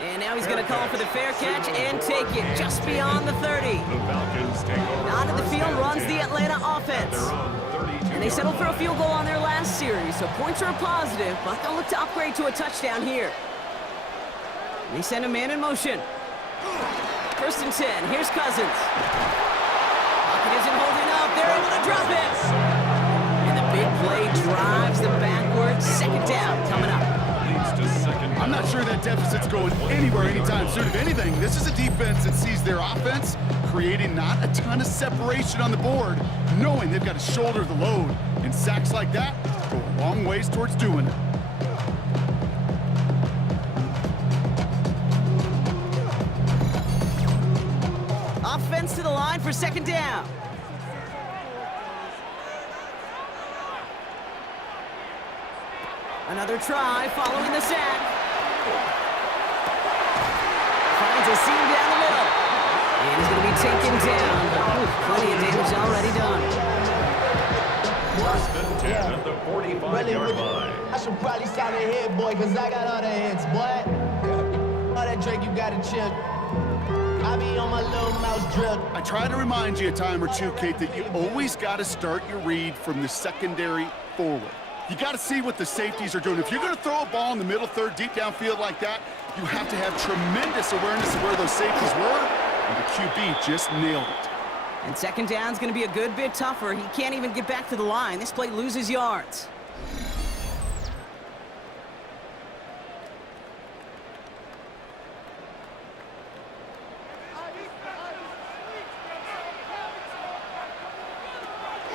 And now he's going to call for the fair catch and take it just beyond the 30. Onto the field runs the Atlanta offense. And they settled for a field goal on their last series, so points are a positive, but they'll look to upgrade to a touchdown here. They send a man in motion. 1st and 10, here's Cousins. Pocket isn't holding up, they're able to drop it. And the big play drives them backwards. 2nd down coming up. I'm not sure that deficit's going anywhere anytime soon. If anything, this is a defense that sees their offense creating not a ton of separation on the board, knowing they've got to shoulder the load. And sacks like that go a long ways towards doing it. Offense to the line for 2nd down. Another try following the sack. Finds a seam down the middle. And he's going to be taken down. Plenty of damage already done. 1st and 10 at the 45-yard line. I should probably stop it here, boy, because I got all the hits, boy. All that Drake, you got to chill. I be on my little mouse drill. I try to remind you a time or two, Kate, that you always got to start your read from the secondary forward. You got to see what the safeties are doing. If you're going to throw a ball in the middle third, deep downfield like that, you have to have tremendous awareness of where those safeties were, and the QB just nailed it. And second down's going to be a good bit tougher. He can't even get back to the line. This play loses yards.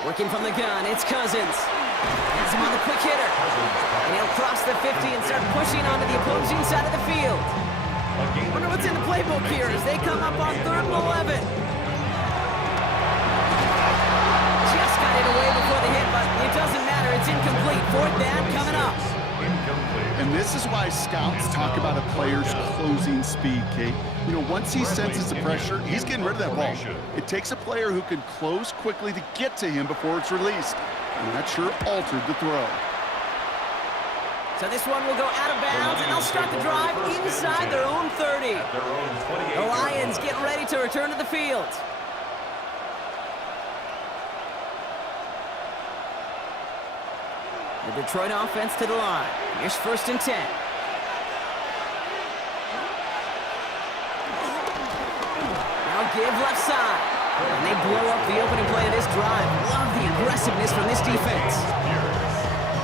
Working from the gun, it's Cousins. Has him on the quick hitter. And he'll cross the 50 and start pushing onto the opposing side of the field. Wonder what's in the playbook here as they come up on 3rd and 11. Just got it away before the hit, but it doesn't matter. It's incomplete. 4th down coming up. And this is why scouts talk about a player's closing speed, Kate. You know, once he senses the pressure, he's getting rid of that ball. It takes a player who can close quickly to get to him before it's released. And that sure altered the throw. So this one will go out of bounds, and they'll start the drive inside their own 30. The Lions getting ready to return to the field. The Detroit offense to the line. Here's 1st and 10. Now give left side. And they blow up the opening play of this drive. Love the aggressiveness from this defense.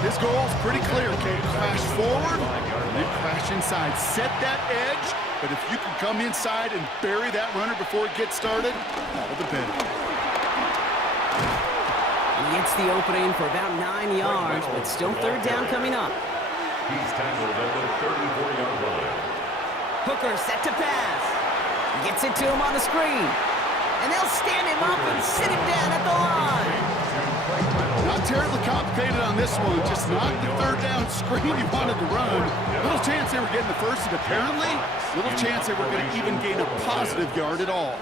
This goal is pretty clear, Kate. Crash forward, and then crash inside. Set that edge, but if you can come inside and bury that runner before it gets started, all the better. He hits the opening for about 9 yards, but still 3rd down coming up. He's tackled at the 34-yard line. Hooker set to pass. Gets it to him on the screen. And they'll stand him up and sit him down at the line. Not terribly complicated on this one. Just not the 3rd down screen he wanted to run. Little chance they were getting the first, and apparently, little chance they were going to even gain a positive yard at all.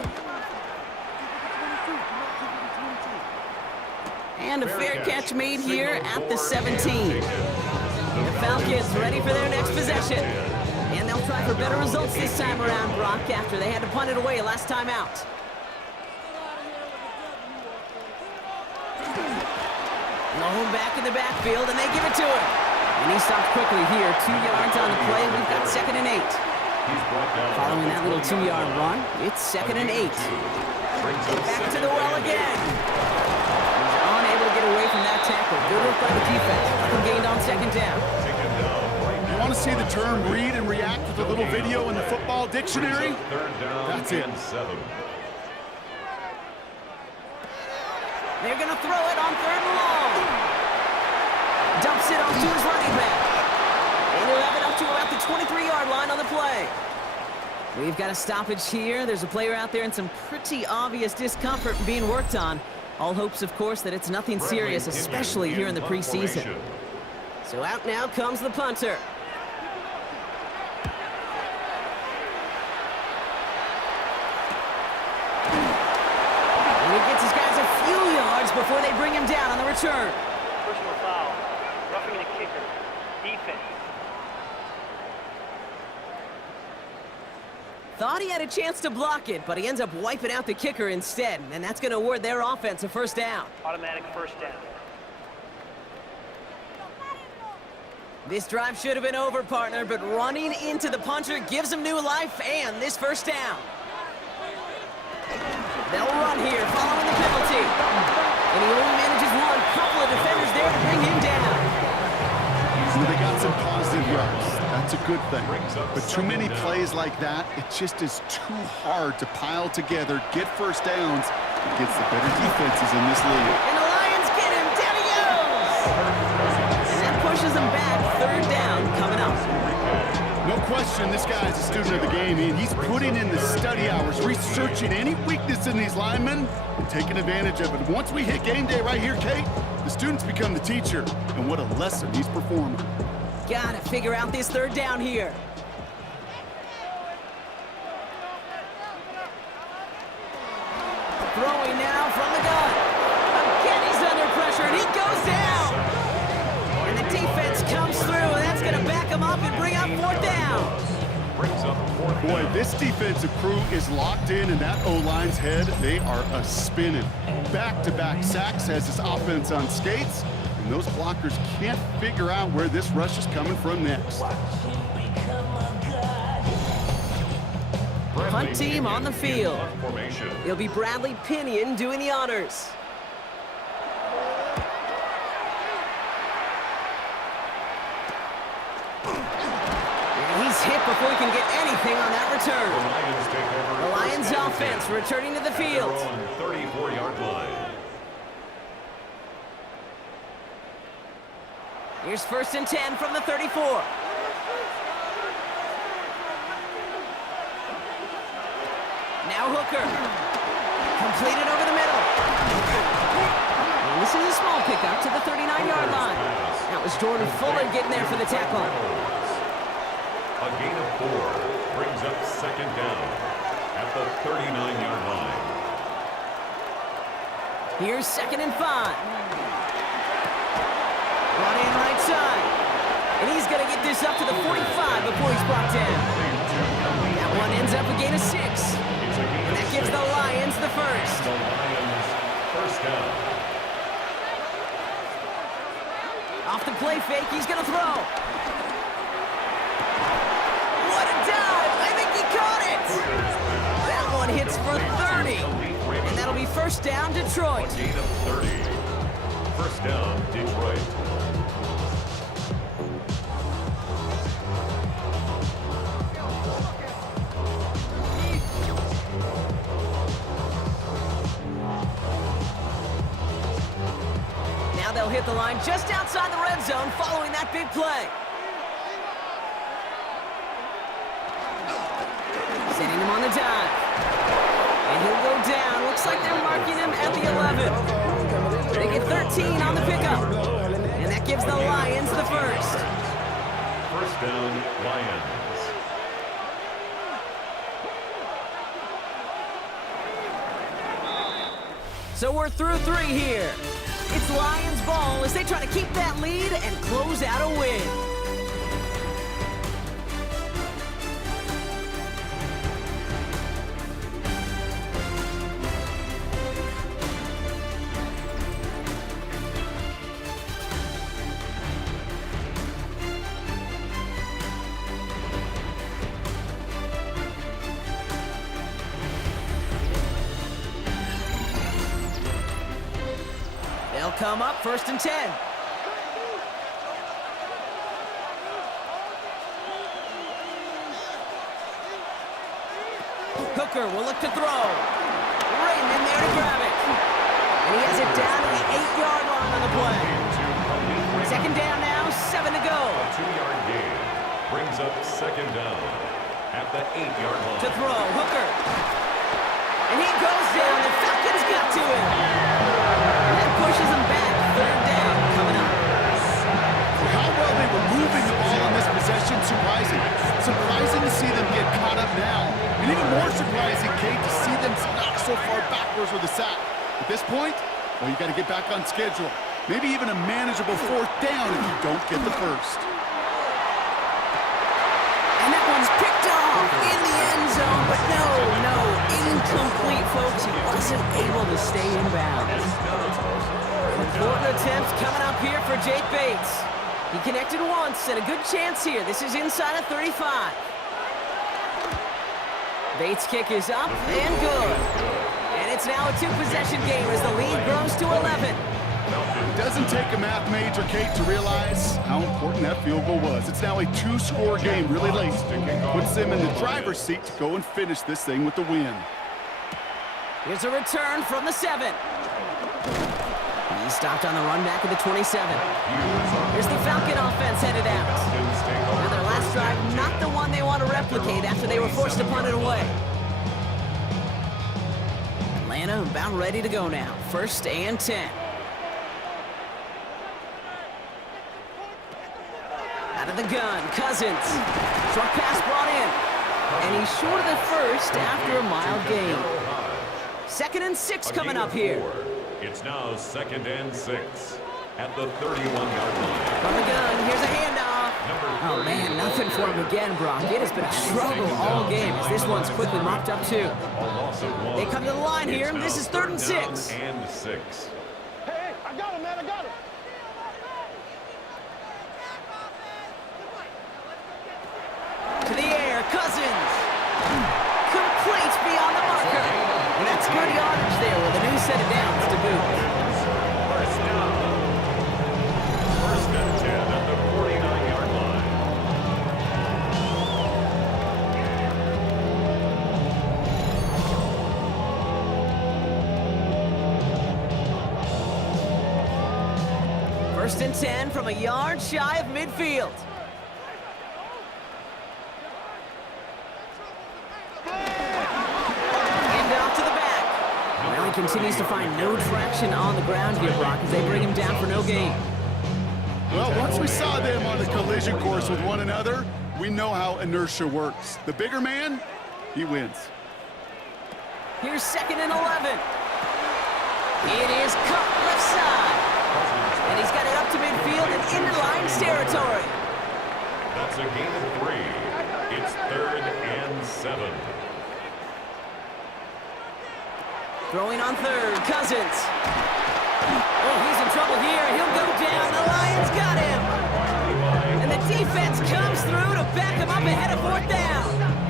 And a fair catch made here at the 17. The Falcons ready for their next possession. And they'll try for better results this time around, Brock, after they had to punt it away last time out. Lone back in the backfield, and they give it to him. And he stopped quickly here. 2 yards on the play. We've got 2nd and 8. Following that little 2-yard run, it's 2nd and 8. Back to the well again. Unable to get away from that tackle. Good work by the defense. Nothing gained on 2nd down. You want to see the term read and react with a little video in the football dictionary? That's it. They're going to throw it on 3rd and long. Dumps it off to his running back. And he'll have it up to about the 23-yard line on the play. We've got a stoppage here. There's a player out there in some pretty obvious discomfort being worked on. All hopes, of course, that it's nothing serious, especially here in the preseason. So out now comes the punter. And he gets his guys a few yards before they bring him down on the return. Personal foul. Roughing the kicker. Defense. Thought he had a chance to block it, but he ends up wiping out the kicker instead, and that's going to award their offense a 1st down. Automatic 1st down. This drive should have been over, partner, but running into the punter gives him new life and this 1st down. They'll run here following the penalty. And he only manages one. Couple of defenders there to bring him down. So they got some positive yards. That's a good thing. But too many plays like that, it just is too hard to pile together, get 1st downs against the better defenses in this league. And the Lions get him. Down he goes. And that pushes him back. 3rd down coming up. No question, this guy is a student of the game, and he's putting in the study hours, researching any weakness in these linemen and taking advantage of it. Once we hit game day right here, Kate, the students become the teacher, and what a lesson he's performing. Gotta figure out this 3rd down here. Throwing now from the gun. Again, he's under pressure, and he goes down. And the defense comes through, and that's going to back him up and bring up 4th down. Boy, this defensive crew is locked in that O-line's head. They are a-spinning. Back-to-back sacks has this offense on skates, and those blockers can't figure out where this rush is coming from next. Punt team on the field. Formation. It'll be Bradley Pinion doing the honors. And he's hit before he can get anything on that return. The Lions offense returning to the field. 34-yard line. Here's 1st and 10 from the 34. Now Hooker. Completed over the middle. And this is a small pickup to the 39-yard line. That was Jordan Fuller getting there for the tackle. A gain of 4 brings up 2nd down at the 39-yard line. Here's 2nd and 5. Run in right side. And he's going to get this up to the 45 before he's brought down. That one ends up a gain of 6. And that gives the Lions the first. The Lions first down. Off the play fake, he's going to throw. What a dive! I think he caught it! That one hits for 30. And that'll be 1st down, Detroit. A gain of 30. 1st down, Detroit. Now they'll hit the line just outside the red zone following that big play. Sending him on the dive. And he'll go down. Looks like they're marking him at the 11. They get 13 on the pickup. And that gives the Lions the first. 1st down, Lions. So we're through 3 here. It's Lions ball as they try to keep that lead and close out a win. They'll come up 1st and 10. Hooker will look to throw. Raymond there to grab it. And he has it down to the 8-yard line on the play. 2nd down now, 7 to go. A 2-yard gain brings up 2nd down at the 8-yard line. To throw, Hooker. And he goes down. The Falcons got to him. And that pushes him back. 3rd down coming up. How well they were moving the ball on this possession, surprising. Surprising to see them get caught up now. And even more surprising, Kate, to see them not so far backwards with the sack. At this point, well, you got to get back on schedule. Maybe even a manageable 4th down if you don't get the first. And that one's picked off in the end zone, but no, incomplete, folks. He wasn't able to stay in bounds. 4th attempt coming up here for Jake Bates. He connected once and a good chance here. This is inside of 35. Bates' kick is up and good. And it's now a 2-possession game as the lead grows to 11. It doesn't take a math major, Kate, to realize how important that field goal was. It's now a 2-score game really late. Puts them in the driver's seat to go and finish this thing with the win. Here's a return from the 7. He stopped on the run back of the 27. Here's the Falcon offense headed out. Now their last drive, not the one they want to replicate after they were forced to punt it away. Atlanta about ready to go now. 1st and 10. Out of the gun, Cousins. Short pass brought in. And he's short of the first after a mild gain. 2nd and 6 coming up here. It's now 2nd and 6 at the 31-yard line. From the gun, here's a handoff. Oh man, nothing for him again, Brock. It has been a struggle all game as this one's quickly mopped up too. They come to the line here. This is 3rd and 6. And 6. Hey, I got him, man, I got him. To the air, Cousins. set of downs to boot. First down. First and 10 at the 49-yard line. First and 10 from a yard shy of midfield. Handoff to the back. Well, he continues to find no traction on the ground here, Brock, as they bring him down for no gain. Well, once we saw them on the collision course with one another, we know how inertia works. The bigger man, he wins. Here's 2nd and 11. It is caught left side. And he's got it up to midfield and into Lions territory. That's a gain of 3. It's 3rd and 7. Throwing on 3rd, Cousins. Oh, he's in trouble here. He'll go down. The Lions got him. And the defense comes through to back him up ahead of 4th down.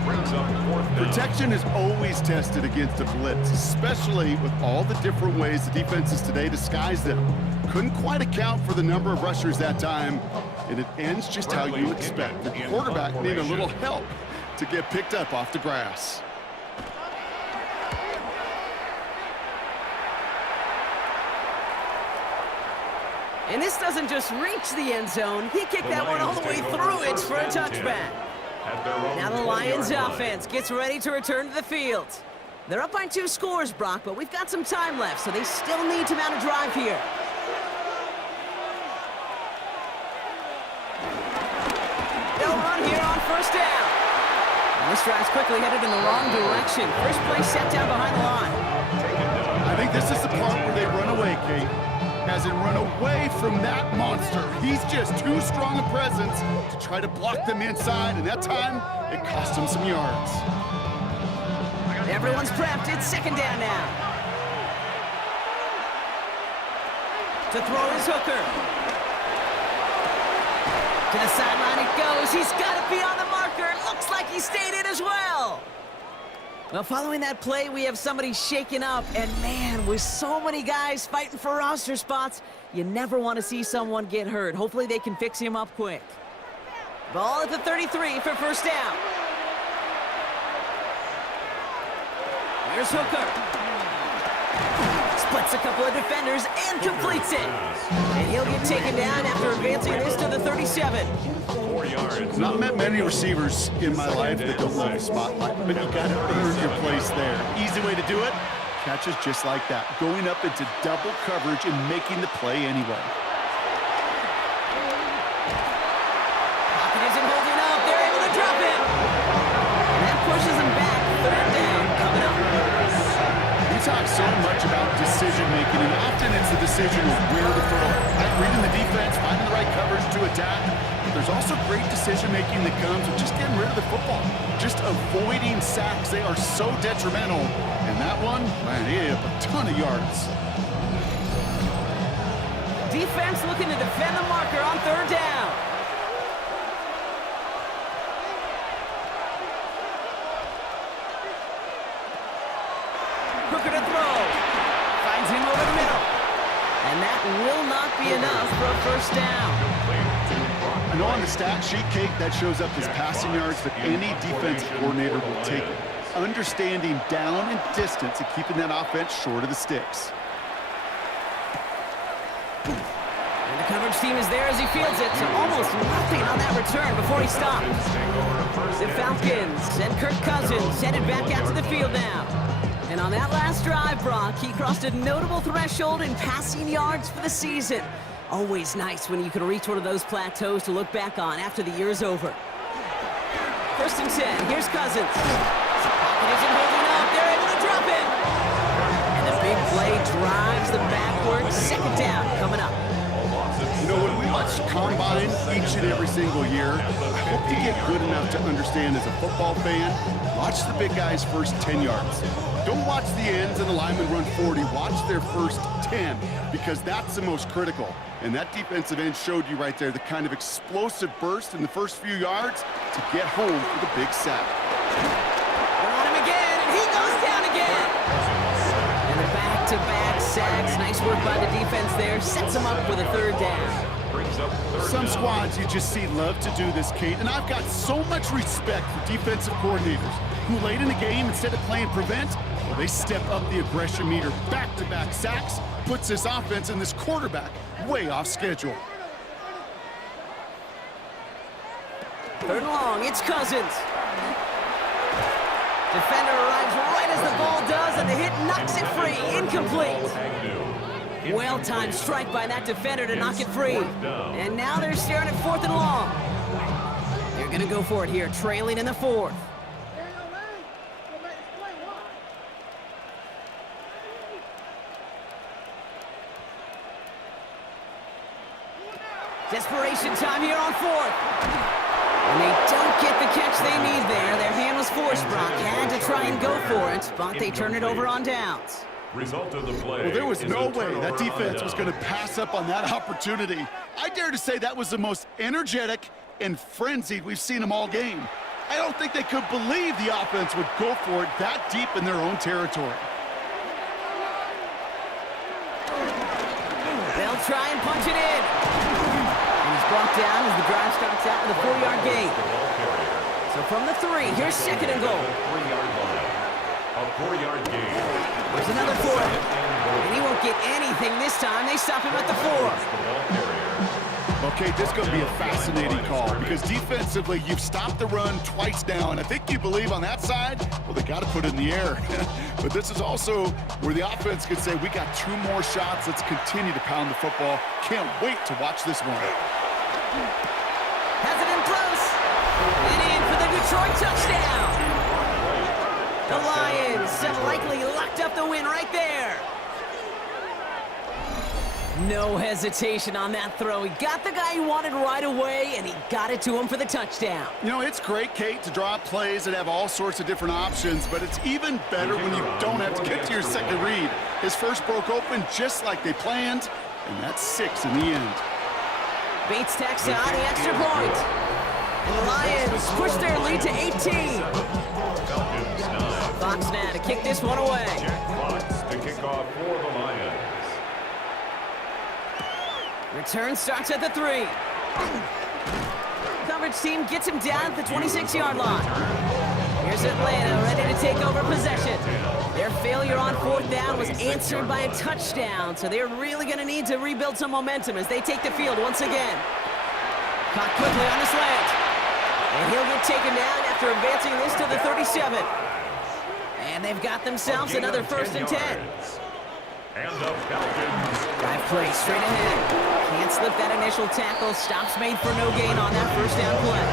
Brings up 4th down. Protection is always tested against a blitz, especially with all the different ways the defenses today disguise them. Couldn't quite account for the number of rushers that time, and it ends just how you expect. The quarterback needed a little help to get picked up off the grass. And this doesn't just reach the end zone. He kicked that one all the way through it for a touchback. Now the Lions offense gets ready to return to the field. They're up by 2 scores, Brock, but we've got some time left, so they still need to mount a drive here. They'll run here on 1st down. And this drive's quickly headed in the wrong direction. First play set down behind the line. I think this is the part where they run away, Kate. As in run away from that monster. He's just too strong a presence to try to block them inside, and that time, it cost him some yards. Everyone's prepped. It's 2nd down now. To throw is Hooker. To the sideline it goes. He's got to be on the marker. Looks like he stayed in as well. Well, following that play, we have somebody shaken up. And, man, with so many guys fighting for roster spots, you never want to see someone get hurt. Hopefully they can fix him up quick. Ball at the 33 for 1st down. Here's Hooker. Splits a couple of defenders and completes it. And he'll get taken down after advancing this to the 37. 4 yards. Not met many receivers in my life that don't love the spotlight, but you got to earn your place there. Easy way to do it, catches just like that, going up into double coverage and making the play anyway. Pocket isn't holding up. They're able to drop it. And that pushes him back. 3rd down coming up. We talk so much about decision-making, and often it's the decision of where to throw. Right? Reading the defense, finding the right coverage to attack. But there's also great decision-making that comes with just getting rid of the football, just avoiding sacks. They are so detrimental. And that one, man, he had a ton of yards. Defense looking to defend the marker on 3rd down. Hooker to throw. Finds him over the middle. And that will not be enough for a 1st down. I know on the stat sheet, Kate, that shows up as passing yards, but any defensive coordinator will take it. Understanding down and distance and keeping that offense short of the sticks. And the coverage team is there as he fields it, so almost nothing on that return before he stopped. The Falcons and Kirk Cousins headed back out to the field now. And on that last drive, Brock, he crossed a notable threshold in passing yards for the season. Always nice when you can reach one of those plateaus to look back on after the year's over. 1st and 10, here's Cousins. Pocket isn't holding up, they're able to drop it. And the big play drives them backwards. 2nd down coming up. You know, when we watch Combine each and every single year, I hope you get good enough to understand as a football fan, watch the big guys' first 10 yards. Don't watch the ends and the linemen run 40. Watch their first 10, because that's the most critical. And that defensive end showed you right there the kind of explosive burst in the first few yards to get home for the big sack. They're on him again, and he goes down again. And the back Back-to-back sacks. Nice work by the defense there. Sets them up with a third down. Brings up third Some down. squads you just see love to do this, Kate, and I've got so much respect for defensive coordinators who late in the game, instead of playing prevent, well, they step up the aggression meter. Back-to-back sacks puts this offense and this quarterback way off schedule. Third and long, it's Cousins. Defender arrives right as the ball does, and the hit knocks it free. Incomplete. Well-timed strike by that defender to knock it free. And now they're staring at 4th and long. They're going to go for it here, trailing in the 4th. Desperation time here on 4th. And they don't get the catch they need there. Their hand was forced, Brock. Had to try and go for it, but they turn it over on downs. Result of the play. Well, there was is no a way that turnover defense on was down. going to pass up on that opportunity. I dare to say that was the most energetic and frenzied we've seen them all game. I don't think they could believe the offense would go for it that deep in their own territory. They'll try and punch it in. And he's brought down as the drive starts out with a 4-yard gain. So from the 3, here's 2nd and goal. 3-yard line. A 4-yard gain. There's another 4. And he won't get anything this time. They stop him at the 4. Okay, this is going to be a fascinating call because defensively, you've stopped the run twice now, and I think you believe on that side, well, they got to put it in the air. But this is also where the offense could say, we got 2 more shots. Let's continue to pound the football. Can't wait to watch this one. Has it in close. And in for the Detroit touchdown. The Lions have likely locked up the win right there. No hesitation on that throw. He got the guy he wanted right away, and he got it to him for the touchdown. You know, it's great, Kate, to draw up plays that have all sorts of different options, but it's even better when you don't have to get to your second read. His first broke open just like they planned, and that's 6 in the end. Bates tacks on the extra point. And the Lions push their lead to 18. Fox now to kick this one away. Fox to kick off for the Lions. Return starts at the 3. Coverage team gets him down at the 26-yard line. Here's Atlanta ready to take over possession. Their failure on 4th down was answered by a touchdown, so they're really going to need to rebuild some momentum as they take the field once again. Caught quickly on the slant. And he'll get taken down after advancing this to the 37. And they've got themselves another 1st and 10. And the Falcons. Drive play straight ahead. Can't slip that initial tackle. Stops made for no gain on that 1st down play.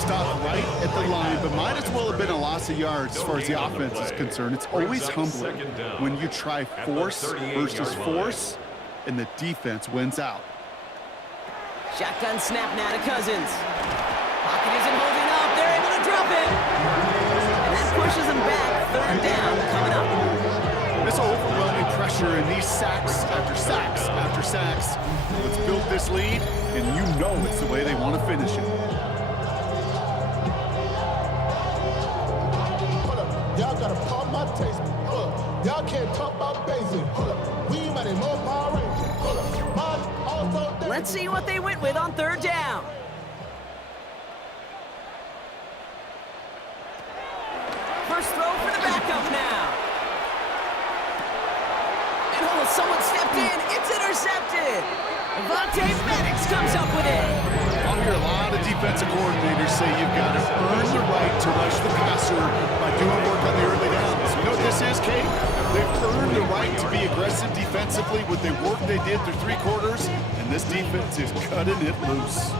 Stopped right at the line, but might as well have been a loss of yards as far as the offense is concerned. It's always humbling when you try force versus force, and the defense wins out. Shotgun snap now to Cousins. Pocket isn't holding up. They're able to drop it. And that pushes them back. 3rd down coming up. This overwhelming pressure and these sacks after sacks after sacks. Let's build this lead, and you know it's the way they want to finish it. Hold up, y'all gotta pump my taste. Hold up, y'all can't talk about basic. Hold up, we might have more Power Rangers. Hold up, mine also. Let's see what they went with on 3rd down. First throw for the backup now. And oh, someone stepped in. It's intercepted. Vontae Maddox comes up with it. I'll hear a lot of defensive coordinators say you've got to earn the right to rush the passer by doing work on the early downs. You know what this is, Kate? They've earned the right to be aggressive defensively with the work they did through 3 quarters, and this defense is cutting it loose.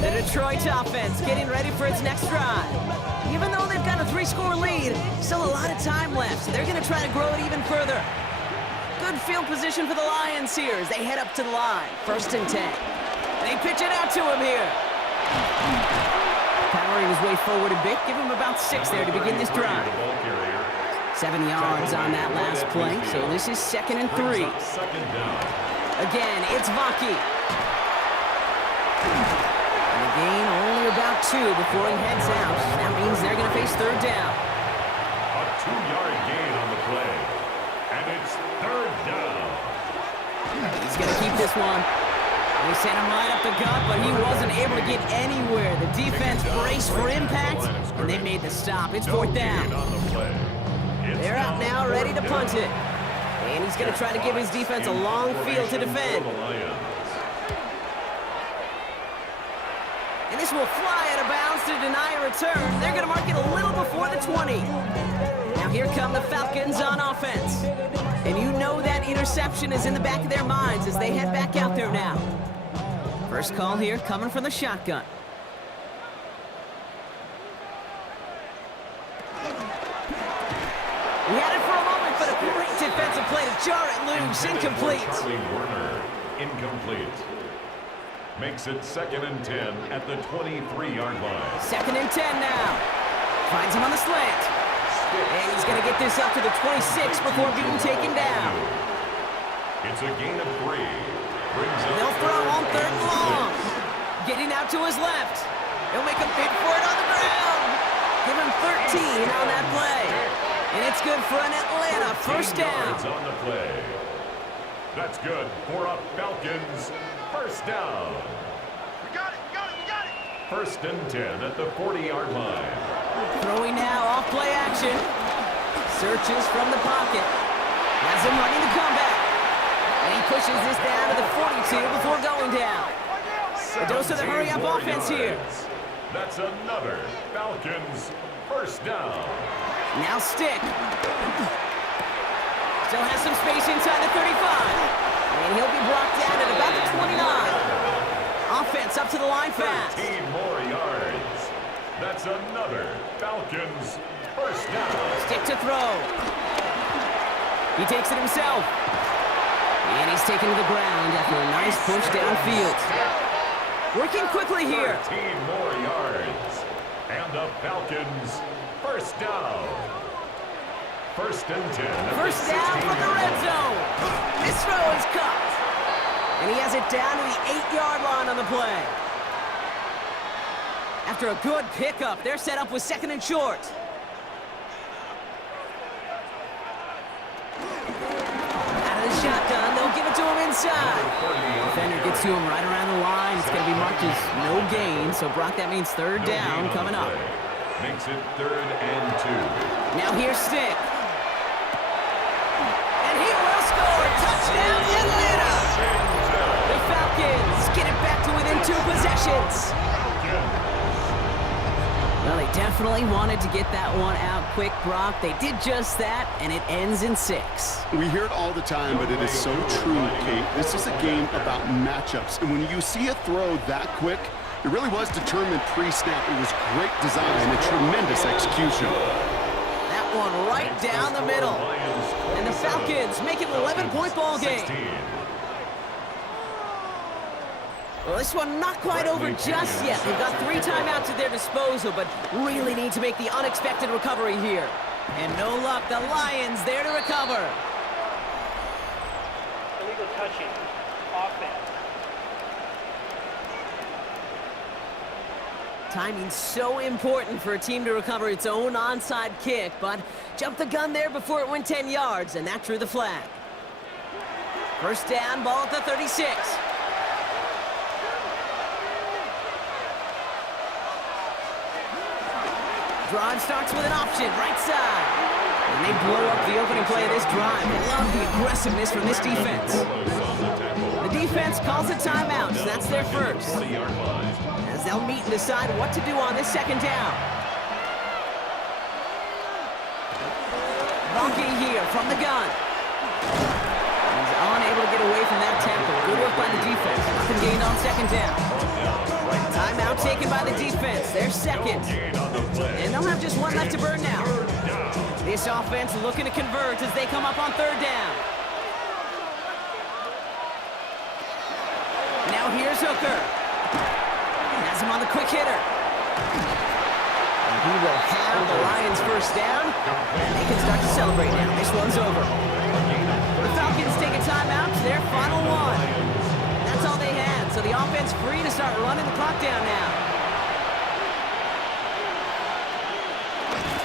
The Detroit offense getting ready for its next drive. Even though they've got a 3-score lead, still a lot of time left, so they're going to try to grow it even further. Good field position for the Lions here as they head up to the line. 1st and 10. They pitch it out to him here. Powering his way forward a bit. Give him about 6 there to begin this drive. 7 yards on that last play, so this is 2nd and 3. Again, it's Vaki. And the gain only about 2 before he heads out. That means they're going to face 3rd down. A 2-yard gain on the play. And it's third down. He's going to keep this one. They sent him right up the gut, but he wasn't able to get anywhere. The defense braced for impact, and they made the stop. It's fourth down. They're out now, ready to punt it. And he's going to try to give his defense a long field to defend. And this will fly out of bounds to deny a return. They're going to mark it a little before the 20. Now here come the Falcons on offense. And you know that interception is in the back of their minds as they head back out there now. First call here coming from the shotgun. He had it for a moment, but a great defensive play to jar it loose. Incomplete. Charlie Werner, incomplete. Makes it 2nd and 10 at the 23-yard line. 2nd and 10 now. Finds him on the slant. And he's going to get this up to the 26 before being taken down. It's a gain of 3. They'll throw on 3rd and long. Getting out to his left. He'll make a bid for it on the ground. Give him 13 on that play. And it's good for an Atlanta first down. On the play. That's good for a Falcons first down. We got it, we got it, we got it. 1st and 10 at the 40-yard line. Throwing now off play action. Searches from the pocket. Has him running the comeback. And he pushes this down to the 42 before going down. A dose of the hurry-up offense here. That's another Falcons first down. Now Stick. Still has some space inside the 35. And he'll be brought down at about the 29. Offense up to the line fast. 13 more yards. That's another Falcons first down. Stick to throw. He takes it himself. And he's taken to the ground after a nice push downfield. Working quickly here. 13 more yards. And the Falcons first down. 1st and 10. First down from the red zone. This throw is cut. And he has it down to the 8-yard line on the play. After a good pickup, they're set up with 2nd and short. Out of the shotgun, they'll give it to him inside. Defender gets to him right around the line. It's going to be marked as no gain. So, Brock, that means 3rd down coming up. Makes it 3rd and 2. Now here's Stick. And he will score. Touchdown, Atlanta. The Falcons get it back to within 2 possessions. Well, they definitely wanted to get that one out quick, Brock. They did just that, and it ends in 6. We hear it all the time, but it is so true, Kate. This is a game about matchups. And when you see a throw that quick, it really was determined pre-snap. It was great design and tremendous execution. That one right down the middle. And the Falcons make it an 11-point ball game. Well, this one not quite over just yet. They've got 3 timeouts at their disposal, but really need to make the unexpected recovery here. And no luck, the Lions there to recover. Illegal touching. Offense. Timing's so important for a team to recover its own onside kick, but jumped the gun there before it went 10 yards, and that drew the flag. First down, ball at the 36. Drive starts with an option, right side. And they blow up the opening play of this drive. I love the aggressiveness from this defense. The defense calls a timeout, so that's their first. As they'll meet and decide what to do on this 2nd down. Bonke here from the gun. He's unable to get away from that tackle. Good work by the defense. Nothing gained on 2nd down. Timeout taken by the defense. They're 2nd. And they'll have just 1 left to burn now. This offense looking to convert as they come up on 3rd down. Now here's Hooker. Has him on the quick hitter. And he will have the Lions first down. And they can start to celebrate now. This one's over. The Falcons take a timeout to their final one. That's all they had. So the offense free to start running the clock down now.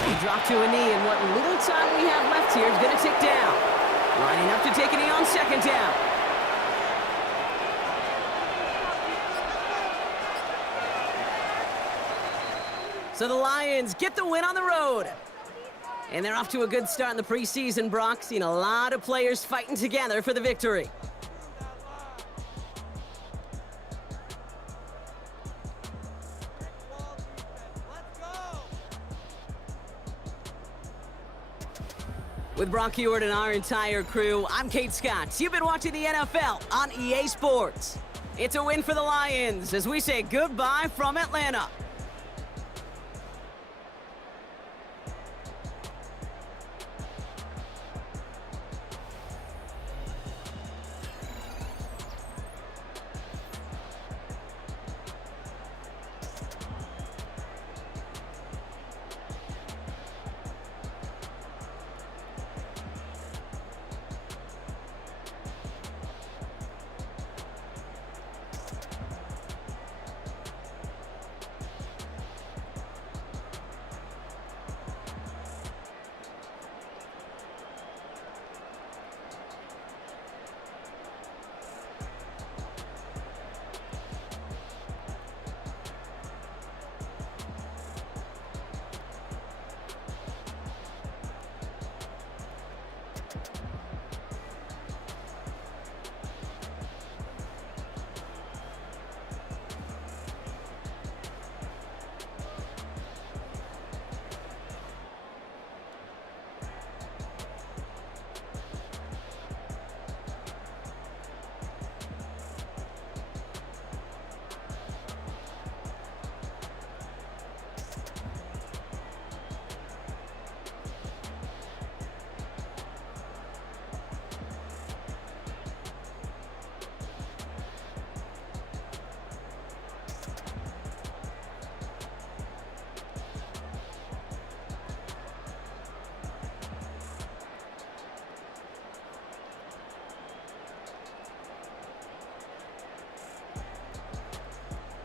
He dropped to a knee, and what little time we have left here is going to tick down. Lining up to take a knee on second down. So the Lions get the win on the road. And they're off to a good start in the preseason, Brock. Seen a lot of players fighting together for the victory. With Brock Heward and our entire crew, I'm Kate Scott. You've been watching the NFL on EA Sports. It's a win for the Lions as we say goodbye from Atlanta.